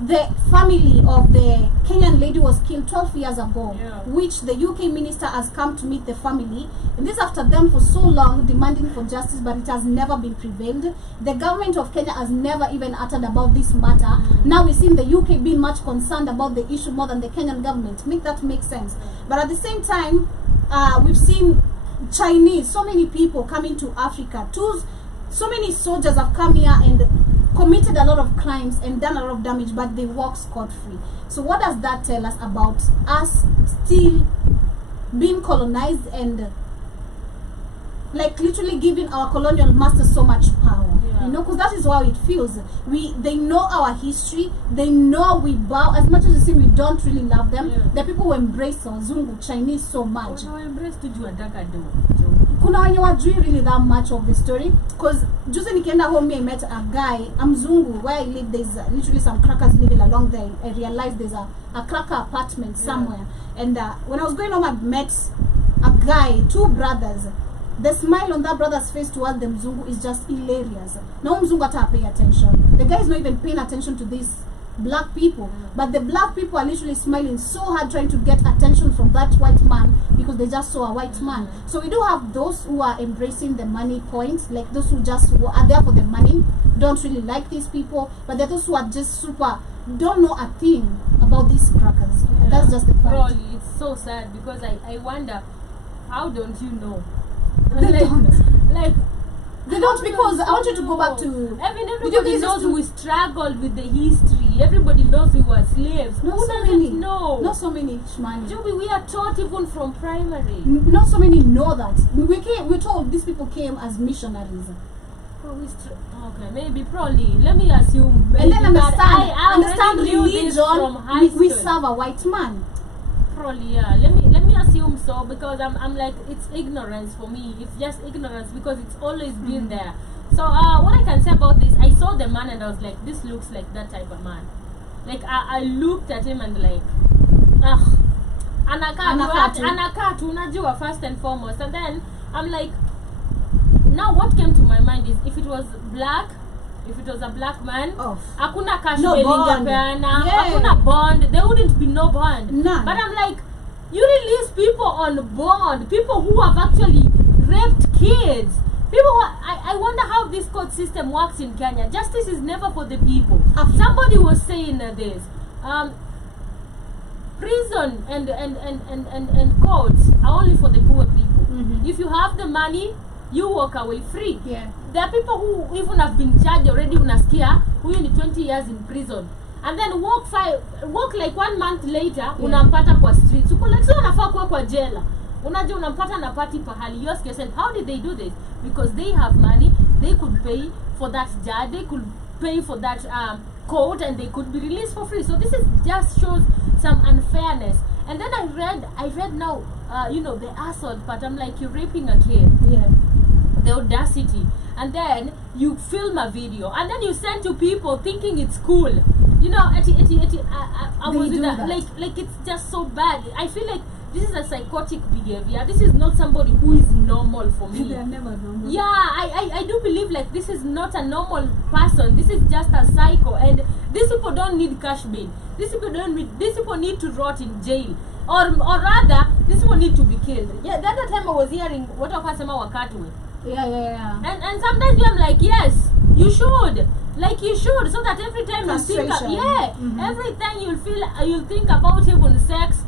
the family of the Kenyan lady was killed 12 years ago, which the UK minister has come to meet the family, and this after them for so long demanding for justice, but it has never been prevailed. The government of Kenya has never even uttered about this matter. Now we've seen the UK being much concerned about the issue more than the Kenyan government. Make that make sense. But at the same time, we've seen Chinese, so many people coming to Africa. So many soldiers have come here and committed a lot of crimes and done a lot of damage, but they walk scot-free. So what does that tell us about us still being colonized and like literally giving our colonial masters so much power? You know, because that is how it feels. They know our history, they know we bow. As much as you see we don't really love them, the people who embrace our Zungu, Chinese so much. Kuna wenye wajui really that much of the story, because juzi nikienda home I met a guy, I'm Zungu, where I live there's literally some crackers living along there. I realized there's a cracker apartment somewhere, and when I was going home I met a guy, 2 brothers. The smile on that brother's face towards the Mzungu is just hilarious. No Mzungu ata pay attention. The guy is not even paying attention to this black people, but the black people are literally smiling so hard trying to get attention from that white man because they just saw a white man. So we do have those who are embracing the money point, like those who just are there for the money, don't really like these people, but there are those who are just super, don't know a thing about these crackers. That's just the point. Probably it's so sad because I wonder, how don't you know? They don't. Like They don't, because I want you to go back to. I mean, everybody knows we struggled with the history. Everybody knows we were slaves. Not Who so doesn't many. know? Not so many, Shmani. Jubi, we are taught even from primary. Not so many know that. We're told these people came as missionaries. Okay, maybe probably. Let me assume. And then maybe that I understand already knew this from high religion. We school. serve a white man. Probably, yeah. Let me assume so, because I'm like, it's ignorance for me. It's just ignorance because it's always been there. So what I can say about this, I saw the man and I was like, this looks like that type of man. Like I looked at him and like, anakaa tu unajua, first and foremost. And then I'm like, now what came to my mind is, if it was a black man, hakuna cash no bail bond. ingepeana, Yeah. hakuna bond, there wouldn't be no bond. None. But I'm like, you release people on bond, people who have actually raped kids. People who I wonder how this court system works in Kenya. Justice is never for the people. Somebody was saying this. Prison and courts are only for the poor people. If you have the money, you walk away free. Yeah. There are people who even have been charged already, unasikia, who in 20 years in prison. And then walk like 1 month later, unampata kwa streets. Uko like, so unafaa kuwa kwa jela. Unajua unampata na party pahali. You ask yourself, how did they do this? Because they have money, they could pay for that judge, they could pay for that court, and they could be released for free. So this is just shows some unfairness. And then I read now, the assault part. I'm like, you're raping a kid. Yeah. The audacity. And then you film a video and then you send to people thinking it's cool. You know, I was in that. Like it's just so bad. I feel like this is a psychotic behavior. This is not somebody who is normal for me. They are never normal. Yeah, I do believe like this is not a normal person. This is just a psycho, and these people don't need cash bail. These people need to rot in jail. Or rather, these people need to be killed. Yeah, the other time I was hearing what of us wakatwe. Yeah. And sometimes I'm like, yes, you should. Like you should, so that every time you think, every time you'll think about even sex,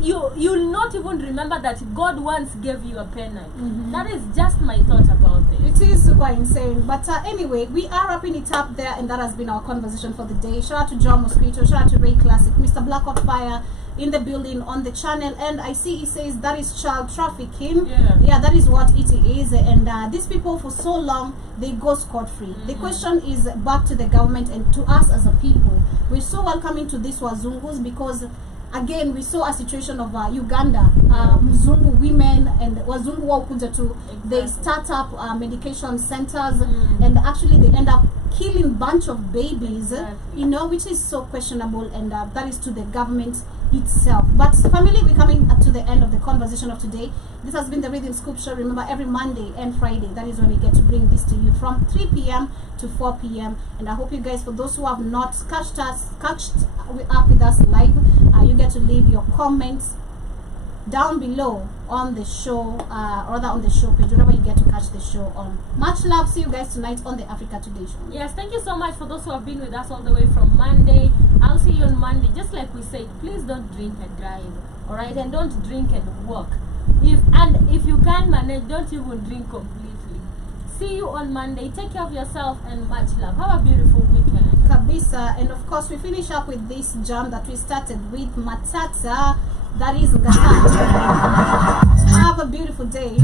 you'll not even remember that God once gave you a penance. That is just my thought about it. It is super insane. But anyway, we are wrapping it up there, and that has been our conversation for the day. Shout out to John Mosquito, shout out to Ray Classic, Mr. Blackout Fire in the building on the channel, and I see he says that is child trafficking. Yeah, that is what it is. And these people for so long they go scot-free. The question is back to the government and to us as a people. We're so welcoming to these wazungus because again we saw a situation of Uganda, mzungu women and wazungu wa kuja to, they start up medication centers, and actually they end up killing bunch of babies, which is so questionable, and that is to the government itself. But family, we're coming to the end of the conversation of today. This has been the Rhythm Scoop Show. Remember, every Monday and Friday, that is when we get to bring this to you from 3 p.m. to 4 p.m. And I hope you guys, for those who have not catched up with us live, you get to leave your comments down below on the show, or rather on the show page, whenever you get to catch the show on. Much love. See you guys tonight on the Africa Today Show. Yes, thank you so much for those who have been with us all the way from Monday. I'll see you on Monday. Just like we said, please don't drink and drive, all right? And don't drink and walk. If you can manage, don't even drink completely. See you on Monday. Take care of yourself and much love. Have a beautiful weekend. Kabisa. And of course, we finish up with this jam that we started with, Matata. That is Ngatata. Have a beautiful day.